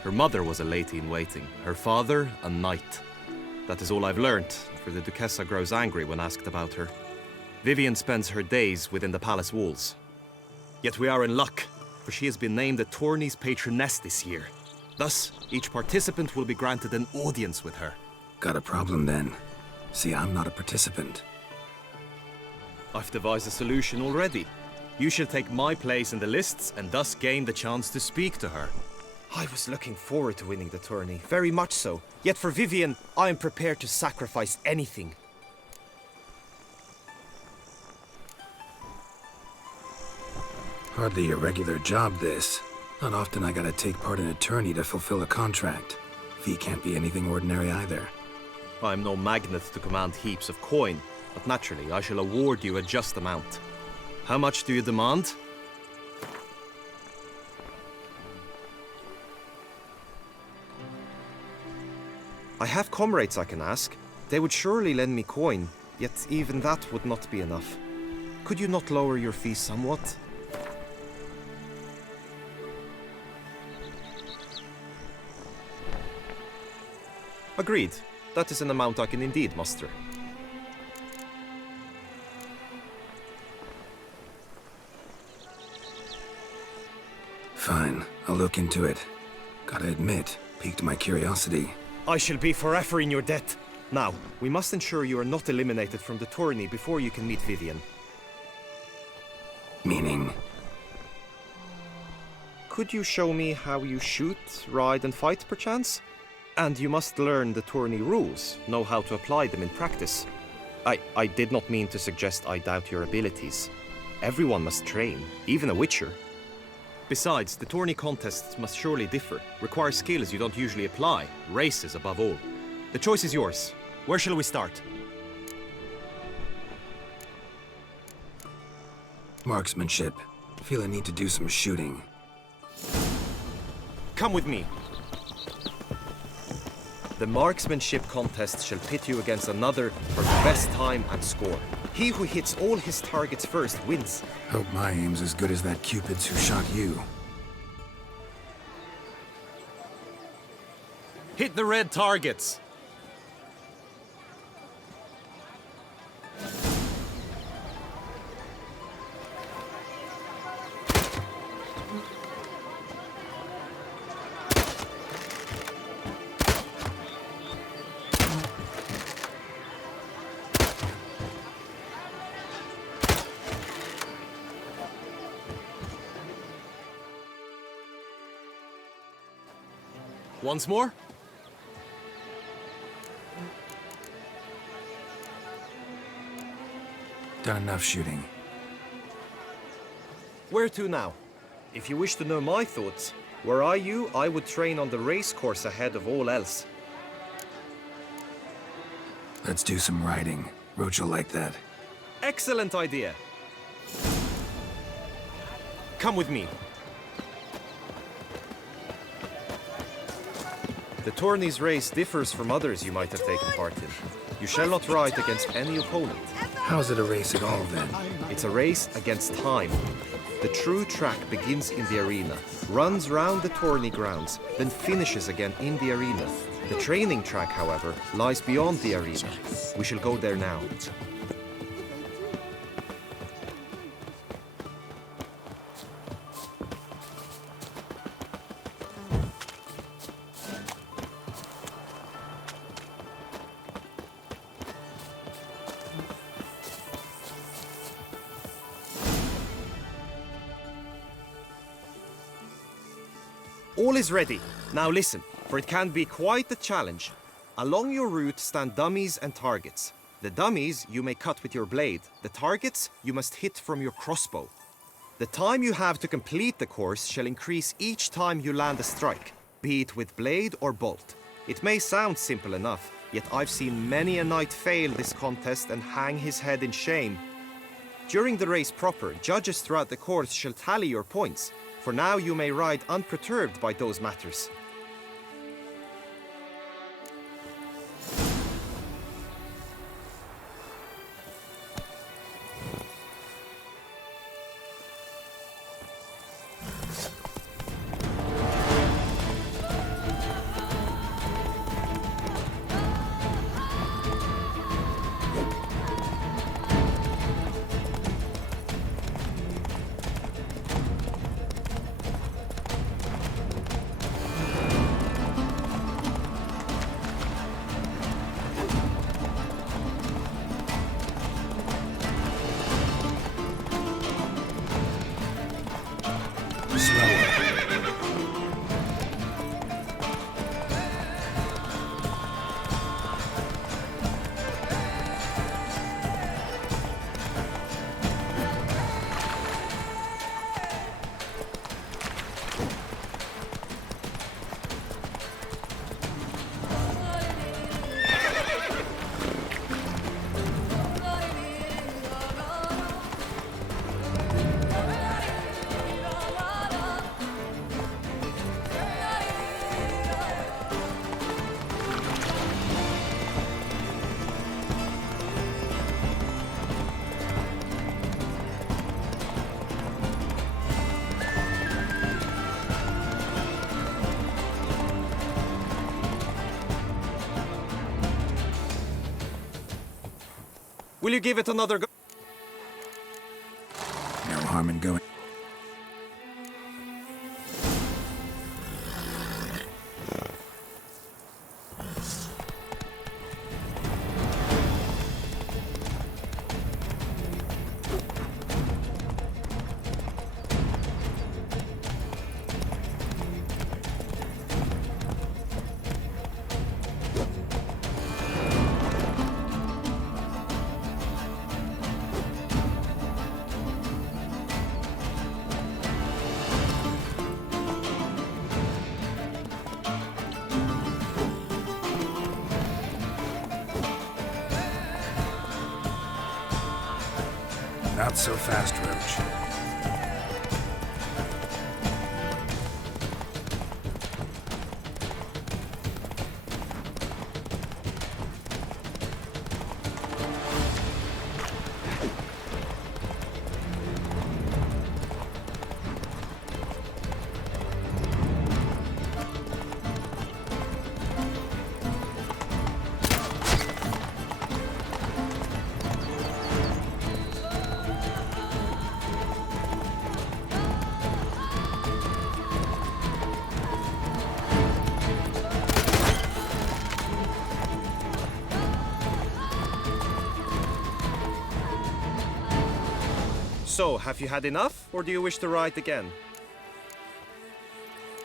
Her mother was a lady-in-waiting, her father a knight. That is all I've learnt, for the Duchessa grows angry when asked about her. Vivian spends her days within the palace walls. Yet we are in luck, for she has been named the tourney's patroness this year. Thus, each participant will be granted an audience with her. Got a problem then. See, I'm not a participant. I've devised a solution already. You shall take my place in the lists and thus gain the chance to speak to her. I was looking forward to winning the tourney, very much so. Yet for Vivian, I am prepared to sacrifice anything. Hardly a regular job, this. Not often I gotta take part in a tourney to fulfill a contract. Fee can't be anything ordinary either. I'm no magnet to command heaps of coin, but naturally I shall award you a just amount. How much do you demand? I have comrades I can ask. They would surely lend me coin, yet even that would not be enough. Could you not lower your fees somewhat? Agreed. That is an amount I can indeed muster. Fine, I'll look into it. Gotta admit, piqued my curiosity. I shall be forever in your debt. Now, we must ensure you are not eliminated from the tourney before you can meet Vivian. Meaning? Could you show me how you shoot, ride and fight, perchance? And you must learn the tourney rules, know how to apply them in practice. I did not mean to suggest I doubt your abilities. Everyone must train, even a witcher. Besides, the tourney contests must surely differ, require skills you don't usually apply, races above all. The choice is yours. Where shall we start? Marksmanship. Feel I need to do some shooting. Come with me. The marksmanship contest shall pit you against another for the best time and score. He who hits all his targets first wins. Hope my aim's as good as that Cupid's who shot you. Hit the red targets! Once more? Done enough shooting. Where to now? If you wish to know my thoughts, were I you, I would train on the race course ahead of all else. Let's do some riding. Roach will like that. Excellent idea! Come with me. The tourney's race differs from others you might have taken part in. You shall not ride against any opponent. How's it a race at all, then? It's a race against time. The true track begins in the arena, runs round the tourney grounds, then finishes again in the arena. The training track, however, lies beyond the arena. We shall go there now. All is ready. Now listen, for it can be quite a challenge. Along your route stand dummies and targets. The dummies you may cut with your blade. The targets you must hit from your crossbow. The time you have to complete the course shall increase each time you land a strike, be it with blade or bolt. It may sound simple enough, yet I've seen many a knight fail this contest and hang his head in shame. During the race proper, judges throughout the course shall tally your points. For now you may ride unperturbed by those matters. Slower. Will you give it another go? No harm in going. Not so fast, Roach. So, have you had enough, or do you wish to ride again?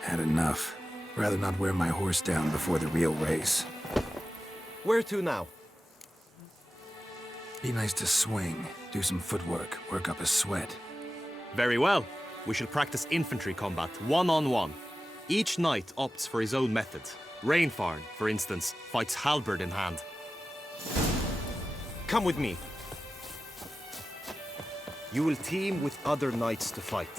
Had enough. Rather not wear my horse down before the real race. Where to now? Be nice to swing, do some footwork, work up a sweat. Very well. We shall practice infantry combat, one-on-one. Each knight opts for his own method. Rainfarn, for instance, fights halberd in hand. Come with me. You will team with other knights to fight.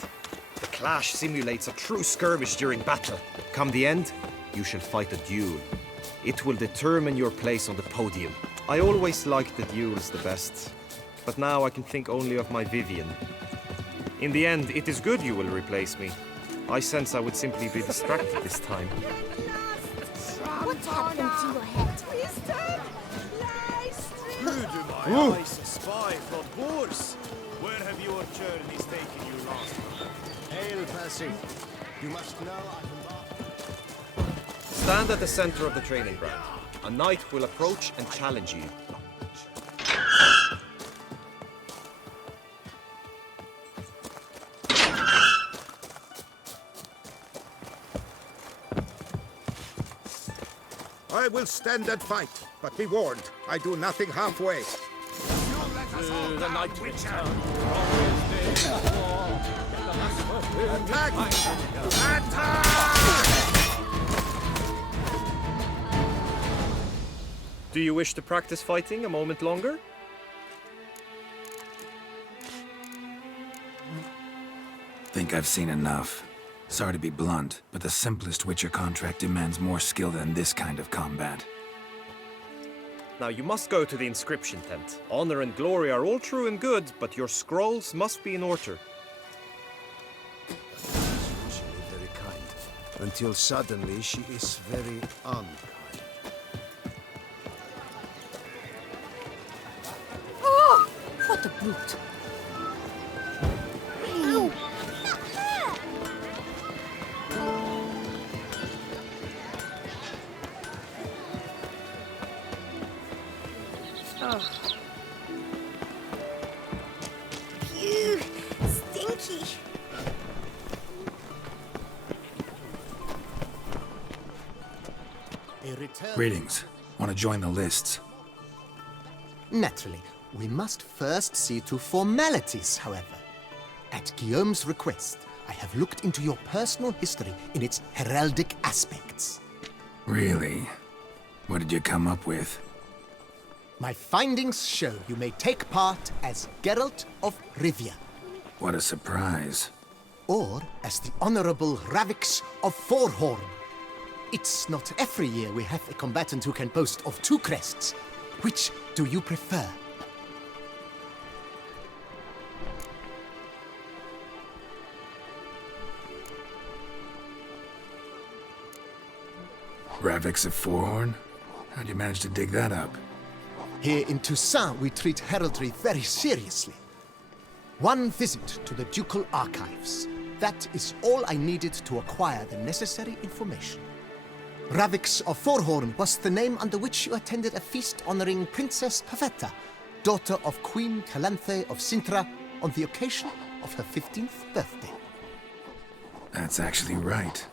The clash simulates a true skirmish during battle. Come the end, you shall fight a duel. It will determine your place on the podium. I always liked the duels the best, but now I can think only of my Vivian. In the end, it is good you will replace me. I sense I would simply be distracted this time. What happened to your head? Who do my eyes spy from Boers? Where have your journeys taken you last? Hail, Percy. You must know I can... Stand at the center of the training ground. A knight will approach and challenge you. I will stand and fight, but be warned, I do nothing halfway. The night witcher. Attack! Attack! Do you wish to practice fighting a moment longer? Think I've seen enough. Sorry to be blunt, but the simplest Witcher contract demands more skill than this kind of combat. Now you must go to the inscription tent. Honor and glory are all true and good, but your scrolls must be in order. Usually very kind, until suddenly she is very unkind. Oh, what a brute. Ow. Phew, stinky. Greetings. Want to join the lists? Naturally, we must first see to formalities, however. At Guillaume's request, I have looked into your personal history in its heraldic aspects. Really? What did you come up with? My findings show you may take part as Geralt of Rivia, What a surprise. or as the Honorable Ravix of Forhorn. It's not every year we have a combatant who can boast of 2 crests. Which do you prefer? Ravix of Forhorn? How'd you manage to dig that up? Here in Toussaint, we treat heraldry very seriously. One visit to the Ducal Archives. That is all I needed to acquire the necessary information. Ravix of Forhorn was the name under which you attended a feast honoring Princess Pavetta, daughter of Queen Calanthe of Sintra, on the occasion of her 15th birthday. That's actually right.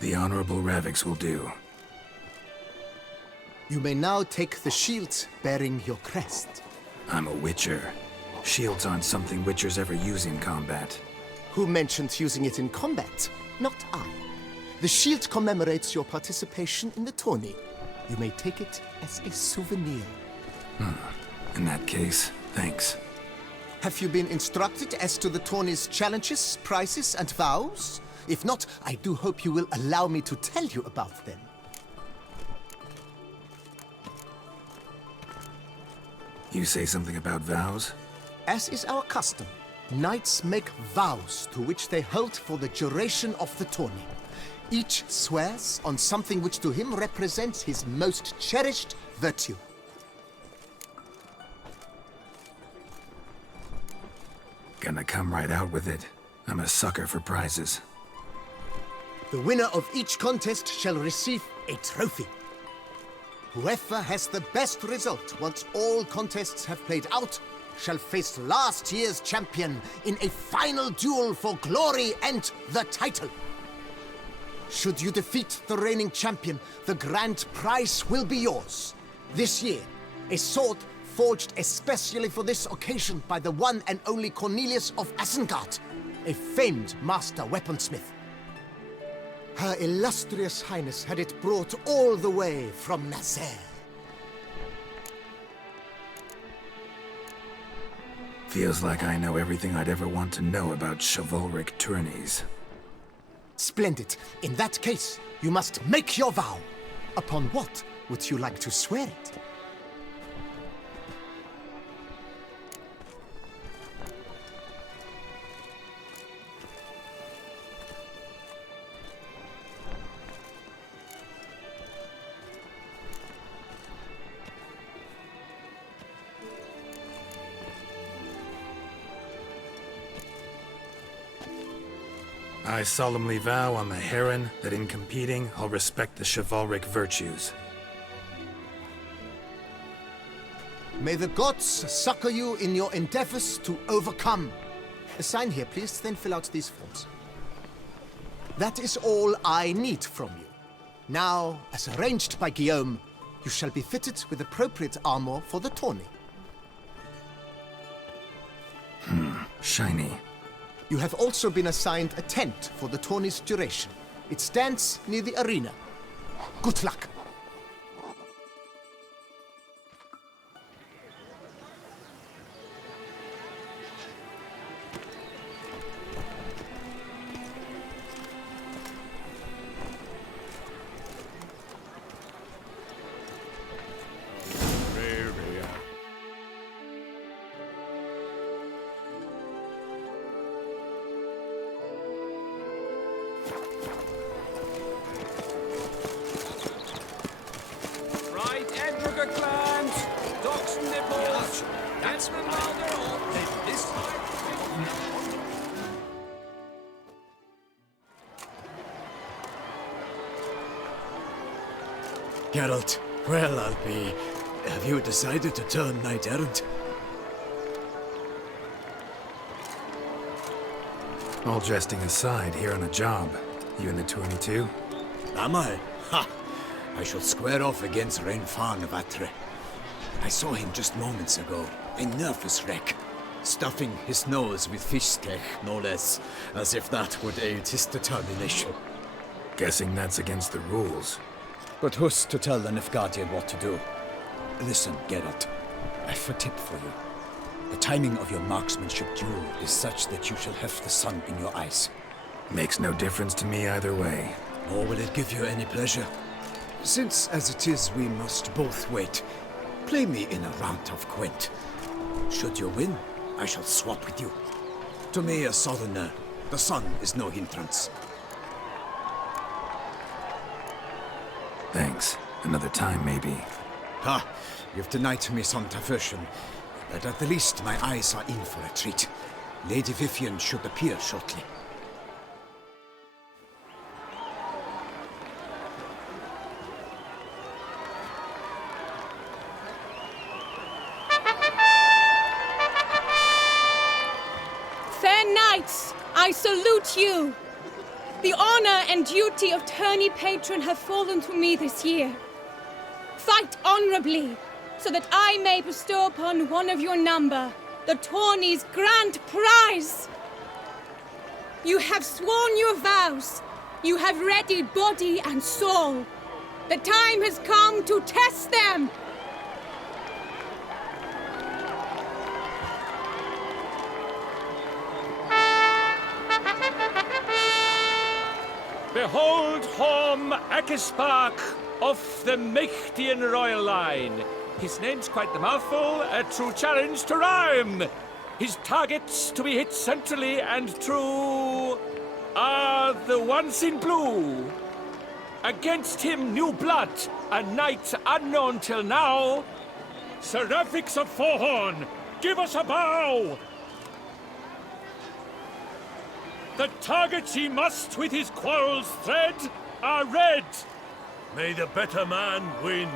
The Honorable Ravix will do. You may now take the shield bearing your crest. I'm a Witcher. Shields aren't something Witchers ever use in combat. Who mentioned using it in combat? Not I. The shield commemorates your participation in the tourney. You may take it as a souvenir. In that case, thanks. Have you been instructed as to the tourney's challenges, prizes, and vows? If not, I do hope you will allow me to tell you about them. You say something about vows? As is our custom, knights make vows to which they hold for the duration of the tourney. Each swears on something which to him represents his most cherished virtue. Gonna come right out with it. I'm a sucker for prizes. The winner of each contest shall receive a trophy. Whoever has the best result once all contests have played out shall face last year's champion in a final duel for glory and the title. Should you defeat the reigning champion, the grand prize will be yours. This year, a sword forged especially for this occasion by the one and only Cornelius of Isengard, a famed master weaponsmith. Her illustrious highness had it brought all the way from Nazaire. Feels like I know everything I'd ever want to know about chivalric tourneys. Splendid. In that case, you must make your vow. Upon what would you like to swear it? I solemnly vow on the Heron that in competing, I'll respect the chivalric virtues. May the gods succor you in your endeavors to overcome. Sign here, please, then fill out these forms. That is all I need from you. Now, as arranged by Guillaume, you shall be fitted with appropriate armor for the tourney. Shiny. You have also been assigned a tent for the tourney's duration. It stands near the arena. Good luck. Geralt, Well, I'll be... Have you decided to turn knight-errant? All jesting aside, here on a job. You in the 22? Am I? Ha! I shall square off against Renfan of Atre. I saw him just moments ago. A nervous wreck. Stuffing his nose with fish steak, no less. As if that would aid his determination. Guessing that's against the rules. But who's to tell the Nilfgaardian what to do? Listen, Geralt. I've a tip for you. The timing of your marksmanship duel is such that you shall have the sun in your eyes. Makes no difference to me either way. Nor will it give you any pleasure. Since, as it is, we must both wait, play me in a round of Gwent. Should you win, I shall swap with you. To me, a southerner, the sun is no hindrance. Thanks. Another time, maybe. Ha! You've denied me some diversion, but at the least my eyes are in for a treat. Lady Vivian should appear shortly. Fair knights, I salute you. The honor and duty of tourney patron have fallen to me this year. Fight honorably, so that I may bestow upon one of your number the tourney's grand prize. You have sworn your vows. You have readied body and soul. The time has come to test them. Behold Horm Akispark of the Mechtian royal line. His name's quite the mouthful, a true challenge to rhyme. His targets to be hit centrally and true are the ones in blue. Against him new blood, a knight unknown till now. Seraphix of Forhorn, give us a bow! The targets he must with his quarrels thread are red. May the better man win.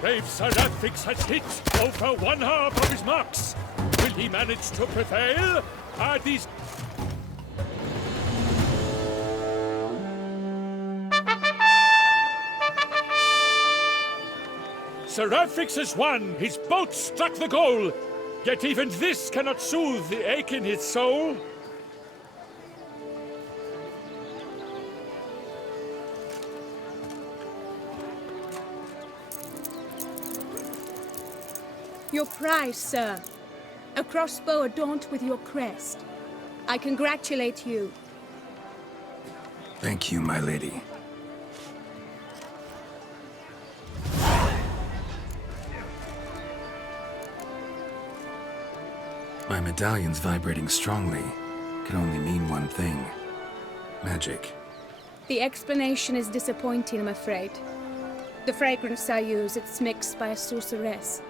Brave Seraphix has hit over one half of his marks. Will he manage to prevail? Are these... Seraphix has won! His bolt struck the goal! Yet even this cannot soothe the ache in his soul. Your prize, sir. A crossbow adorned with your crest. I congratulate you. Thank you, my lady. My medallion's vibrating strongly. Can only mean one thing. Magic. The explanation is disappointing, I'm afraid. The fragrance I use, it's mixed by a sorceress.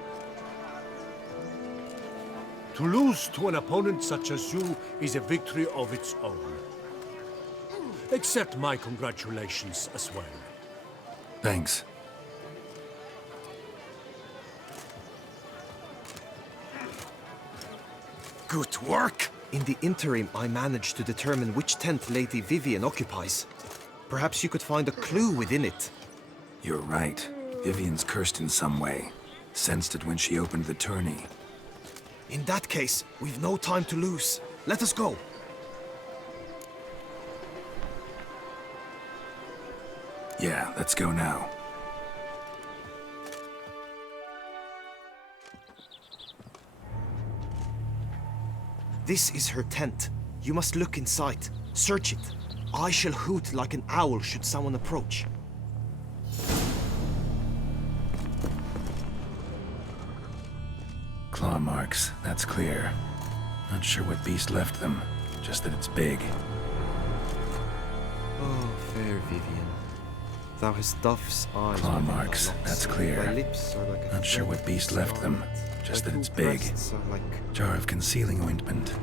To lose to an opponent such as you is a victory of its own. Accept my congratulations as well. Thanks. Good work! In the interim, I managed to determine which tent Lady Vivian occupies. Perhaps you could find a clue within it. You're right. Vivian's cursed in some way. Sensed it when she opened the tourney. In that case, we've no time to lose. Let us go. Yeah, let's go now. This is her tent. You must look inside. Search it. I shall hoot like an owl should someone approach. Claw marks, that's clear. Not sure what beast left them, just that it's big. Oh, fair Vivian. Thou hast dove's eyes. Claw within thy marks, locks. that's clear. Thy lips are like a Not sure what thread beast left them, just thy that it's two big. breasts are like Jar of concealing ointment.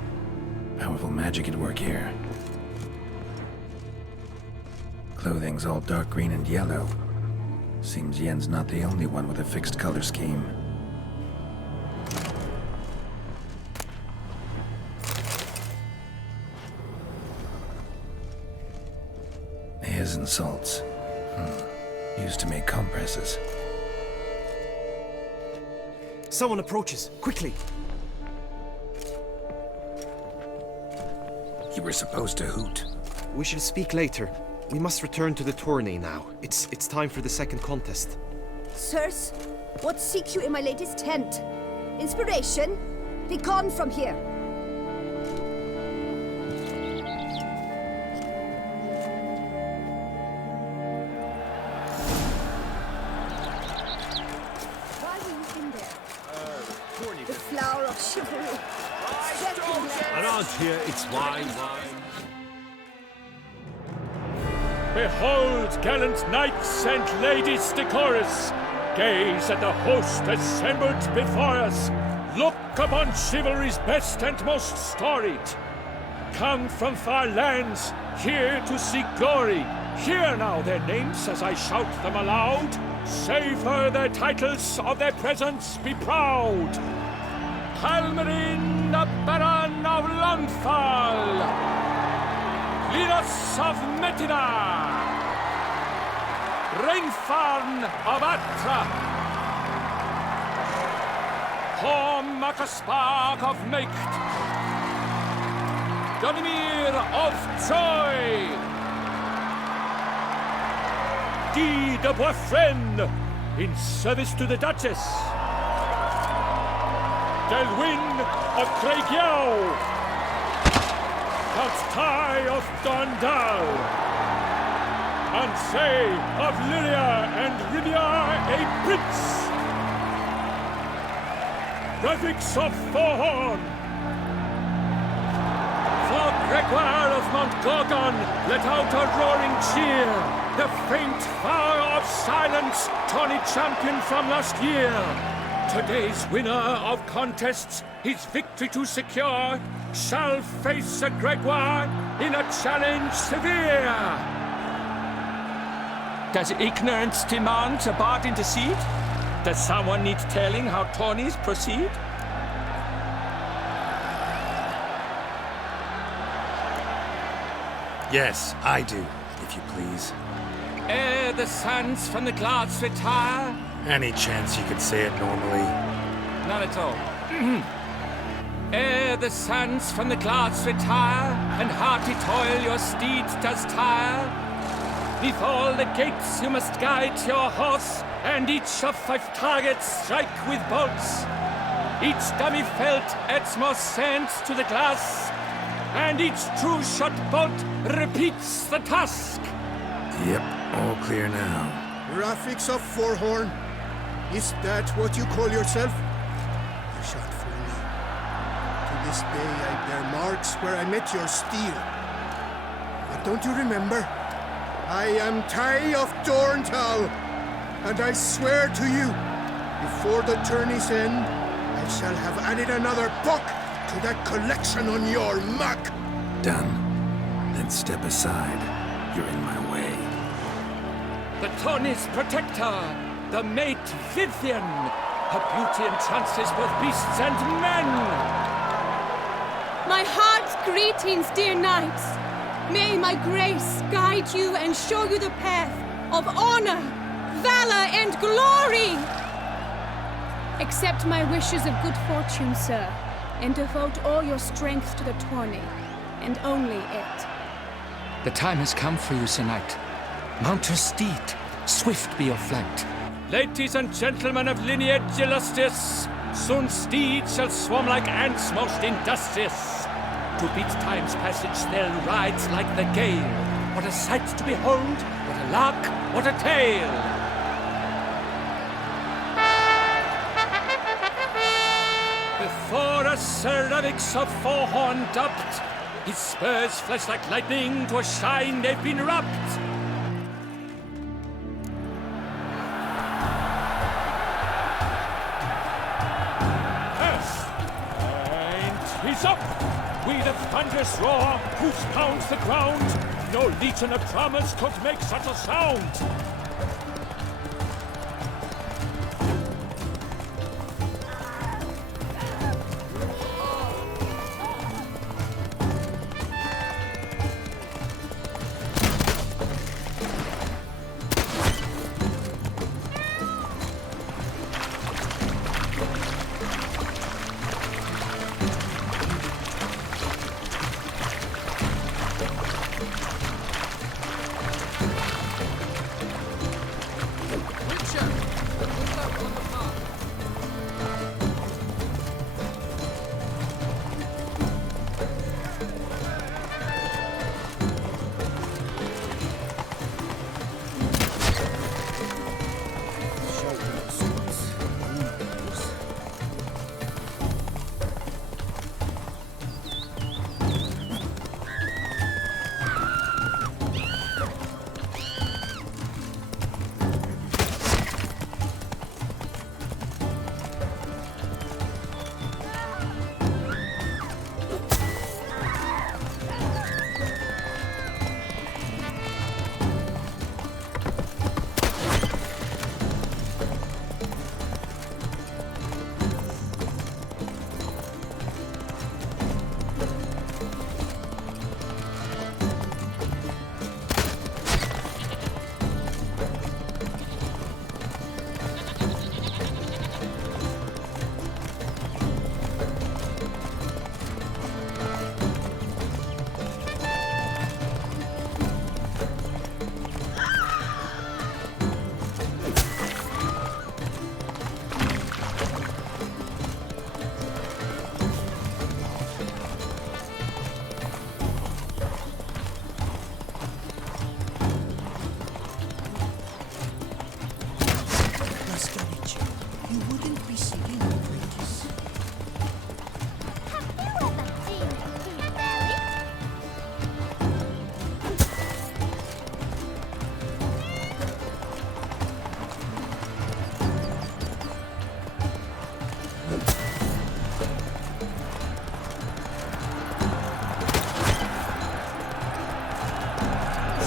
Powerful magic at work here. Clothing's all dark green and yellow. Seems Yen's not the only one with a fixed color scheme. His and salts. Used to make compresses. Someone approaches, quickly! You were supposed to hoot. We shall speak later. We must return to the tourney now. It's time for the second contest. Sirs, what seek you in my lady's tent? Inspiration? Be gone from here. Why were you in there? The flower of chivalry. Striking lance. Around here, it's wine. Behold, gallant knights and ladies decorous, gaze at the host assembled before us. Look upon chivalry's best and most storied. Come from far lands, here to seek glory. Hear now their names as I shout them aloud. Savor their titles, of their presence be proud. Halmarin, the Baron of Lonfall. Linos of Metina, Rainfarn of Atra, Horm Makaspark of Meicht, Donimir of Troy, Guy de Boisfren in service to the Duchess, Delwyn of Craigiau, Count Tai of Dondal, Ansay of Lyria and Rivia a prince, Graphics of Forhorn, for Gregoire of Montgorgon let out a roaring cheer, the faint fire of silence, tawny champion from last year. Today's winner of contests, his victory to secure, shall face a Gregoire in a challenge severe. Does ignorance demand a bard intercede? Does someone need telling how tourneys proceed? Yes, I do, if you please. Ere the suns from the clouds retire. Any chance you could say it normally? Not at all. Ere the suns from the clouds retire, and hearty toil your steed does tire, before the gates you must guide your horse, and each of 5 targets strike with bolts. Each dummy felt adds more sand to the glass, and each true shot bolt repeats the task. Yep, all clear now. Graphics of Forhorn, is that what you call yourself? You shot for me. To this day I bear marks where I met your steel. But don't you remember? I am Tai of Dorntal, and I swear to you, before the tourney's end, I shall have added another book to that collection on your mug. Done. Then step aside. You're in my way. The tourney's protector, the mate Vivian. Her beauty entrances both beasts and men. My heart's greetings, dear knights. May my grace guide you and show you the path of honor, valor, and glory. Accept my wishes of good fortune, sir, and devote all your strength to the tourney, and only it. The time has come for you, Sir Knight. Mount your steed. Swift be your flight. Ladies and gentlemen of lineage illustrious, soon steeds shall swarm like ants most industrious. To beat time's passage, they'll ride like the gale. What a sight to behold! What a lark! What a tale! Before us ceramics of Forhorn dubbed, His spurs flash like lightning to a shine they've been wrapped. And he's up! With a thunderous roar, whose pounds the ground. No legion of drummers could make such a sound.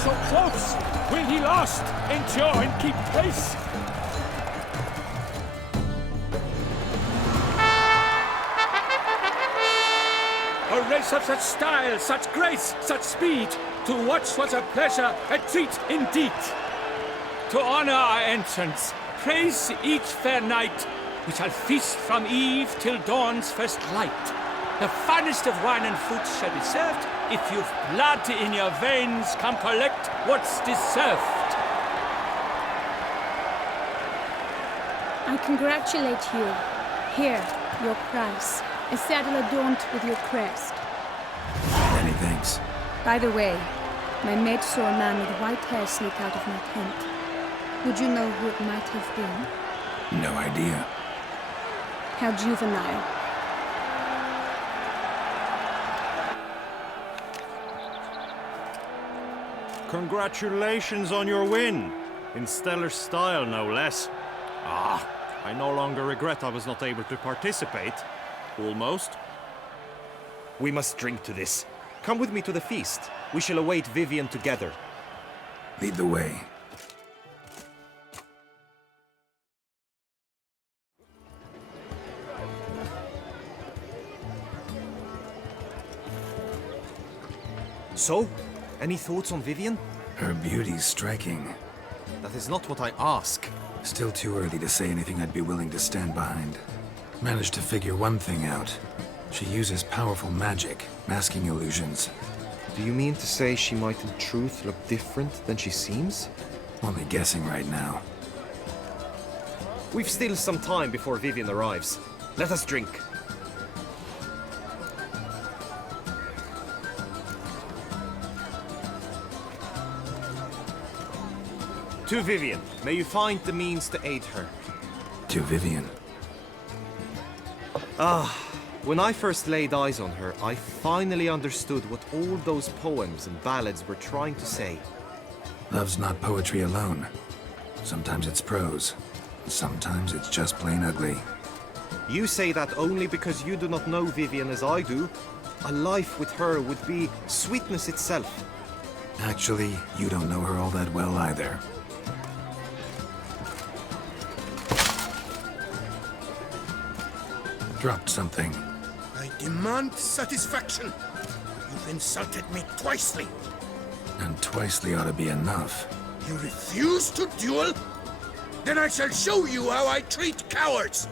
So close! Will he last? Endure and keep pace? A race of such style, such grace, such speed. To watch was a pleasure, a treat indeed. To honor our entrance, praise each fair knight. We shall feast from eve till dawn's first light. The finest of wine and fruit shall be served. If you've blood in your veins, come collect what's deserved. I congratulate you. Here, your prize. A saddle adorned with your crest. Many thanks. By the way, my mate saw a man with white hair sneak out of my tent. Would you know who it might have been? No idea. How juvenile. Congratulations on your win. In stellar style, no less. Ah, I no longer regret I was not able to participate. Almost. We must drink to this. Come with me to the feast. We shall await Vivian together. Lead the way. So, any thoughts on Vivian? Her beauty's striking. That is not what I ask. Still too early to say anything I'd be willing to stand behind. Managed to figure one thing out. She uses powerful magic, masking illusions. Do you mean to say she might in truth look different than she seems? Only guessing right now. We've still some time before Vivian arrives. Let us drink. To Vivian, may you find the means to aid her. To Vivian. Ah, When I first laid eyes on her, I finally understood what all those poems and ballads were trying to say. Love's not poetry alone. Sometimes it's prose. Sometimes it's just plain ugly. You say that only because you do not know Vivian as I do. A life with her would be sweetness itself. Actually, you don't know her all that well either. Dropped something. I demand satisfaction. You've insulted me twicely. And twicely ought to be enough. You refuse to duel? Then I shall show you how I treat cowards!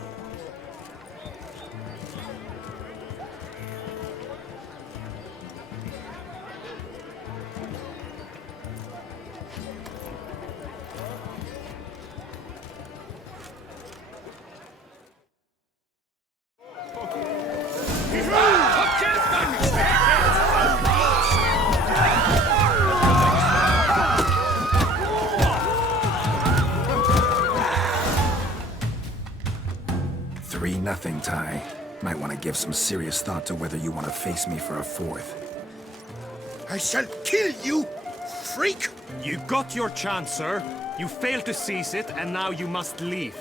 Nothing, Ty. Might want to give some serious thought to whether you want to face me for a fourth. I shall kill you, freak! You got your chance, sir. You failed to seize it, and now you must leave.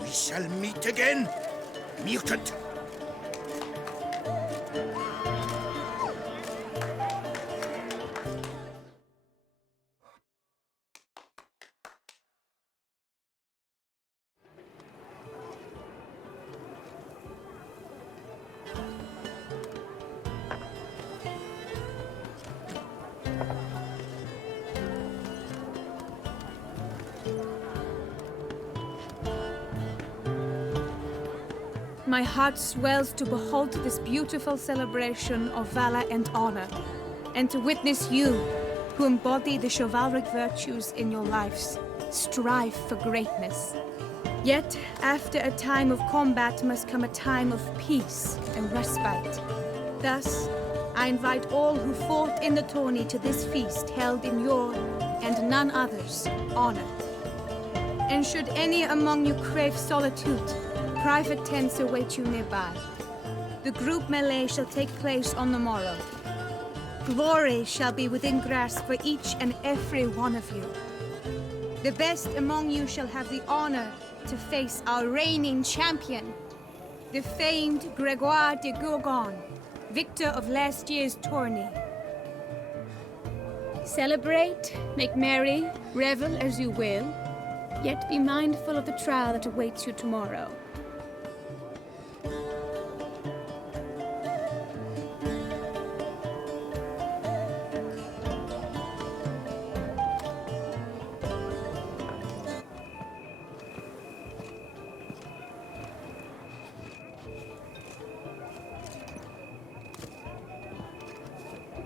We shall meet again, mutant! My heart swells to behold this beautiful celebration of valor and honor, and to witness you, who embody the chivalric virtues in your lives, strive for greatness. Yet, after a time of combat must come a time of peace and respite. Thus, I invite all who fought in the tourney to this feast held in your, and none other's, honor. And should any among you crave solitude, private tents await you nearby. The group melee shall take place on the morrow. Glory shall be within grasp for each and every one of you. The best among you shall have the honor to face our reigning champion, the famed Gregoire de Gourgon, victor of last year's tourney. Celebrate, make merry, revel as you will, yet be mindful of the trial that awaits you tomorrow.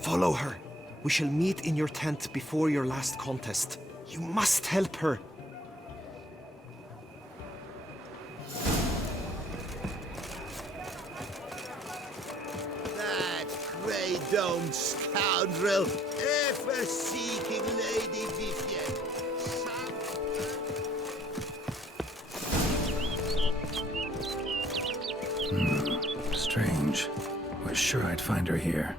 Follow her. We shall meet in your tent before your last contest. You must help her. That grey domed scoundrel, ever seeking Lady Vivian. Strange. Was sure I'd find her here.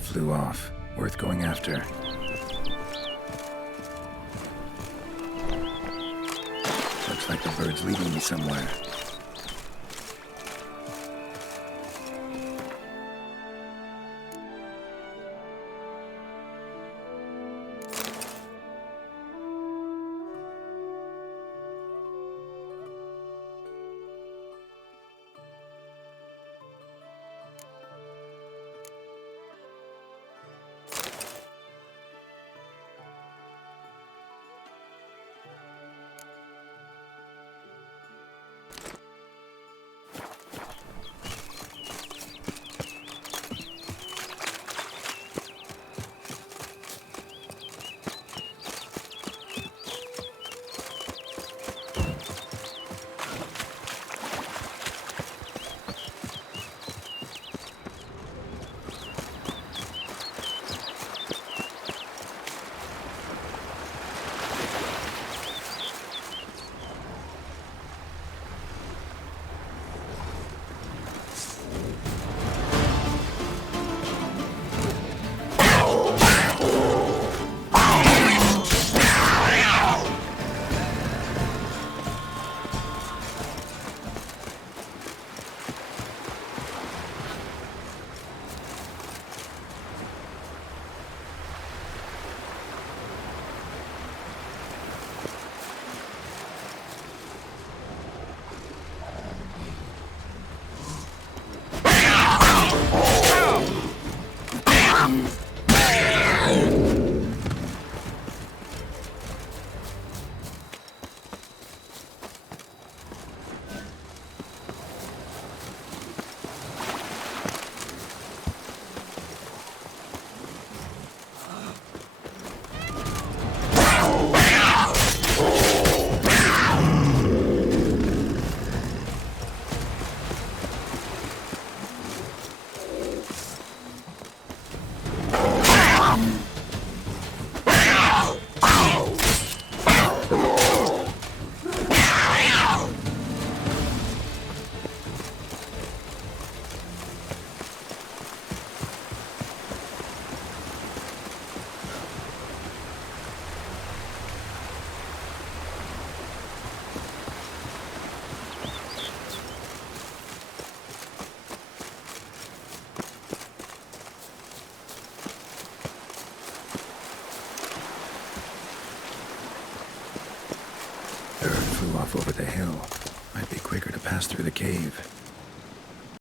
Flew off. Worth going after. Looks like the bird's leading me somewhere. quicker to pass through the cave.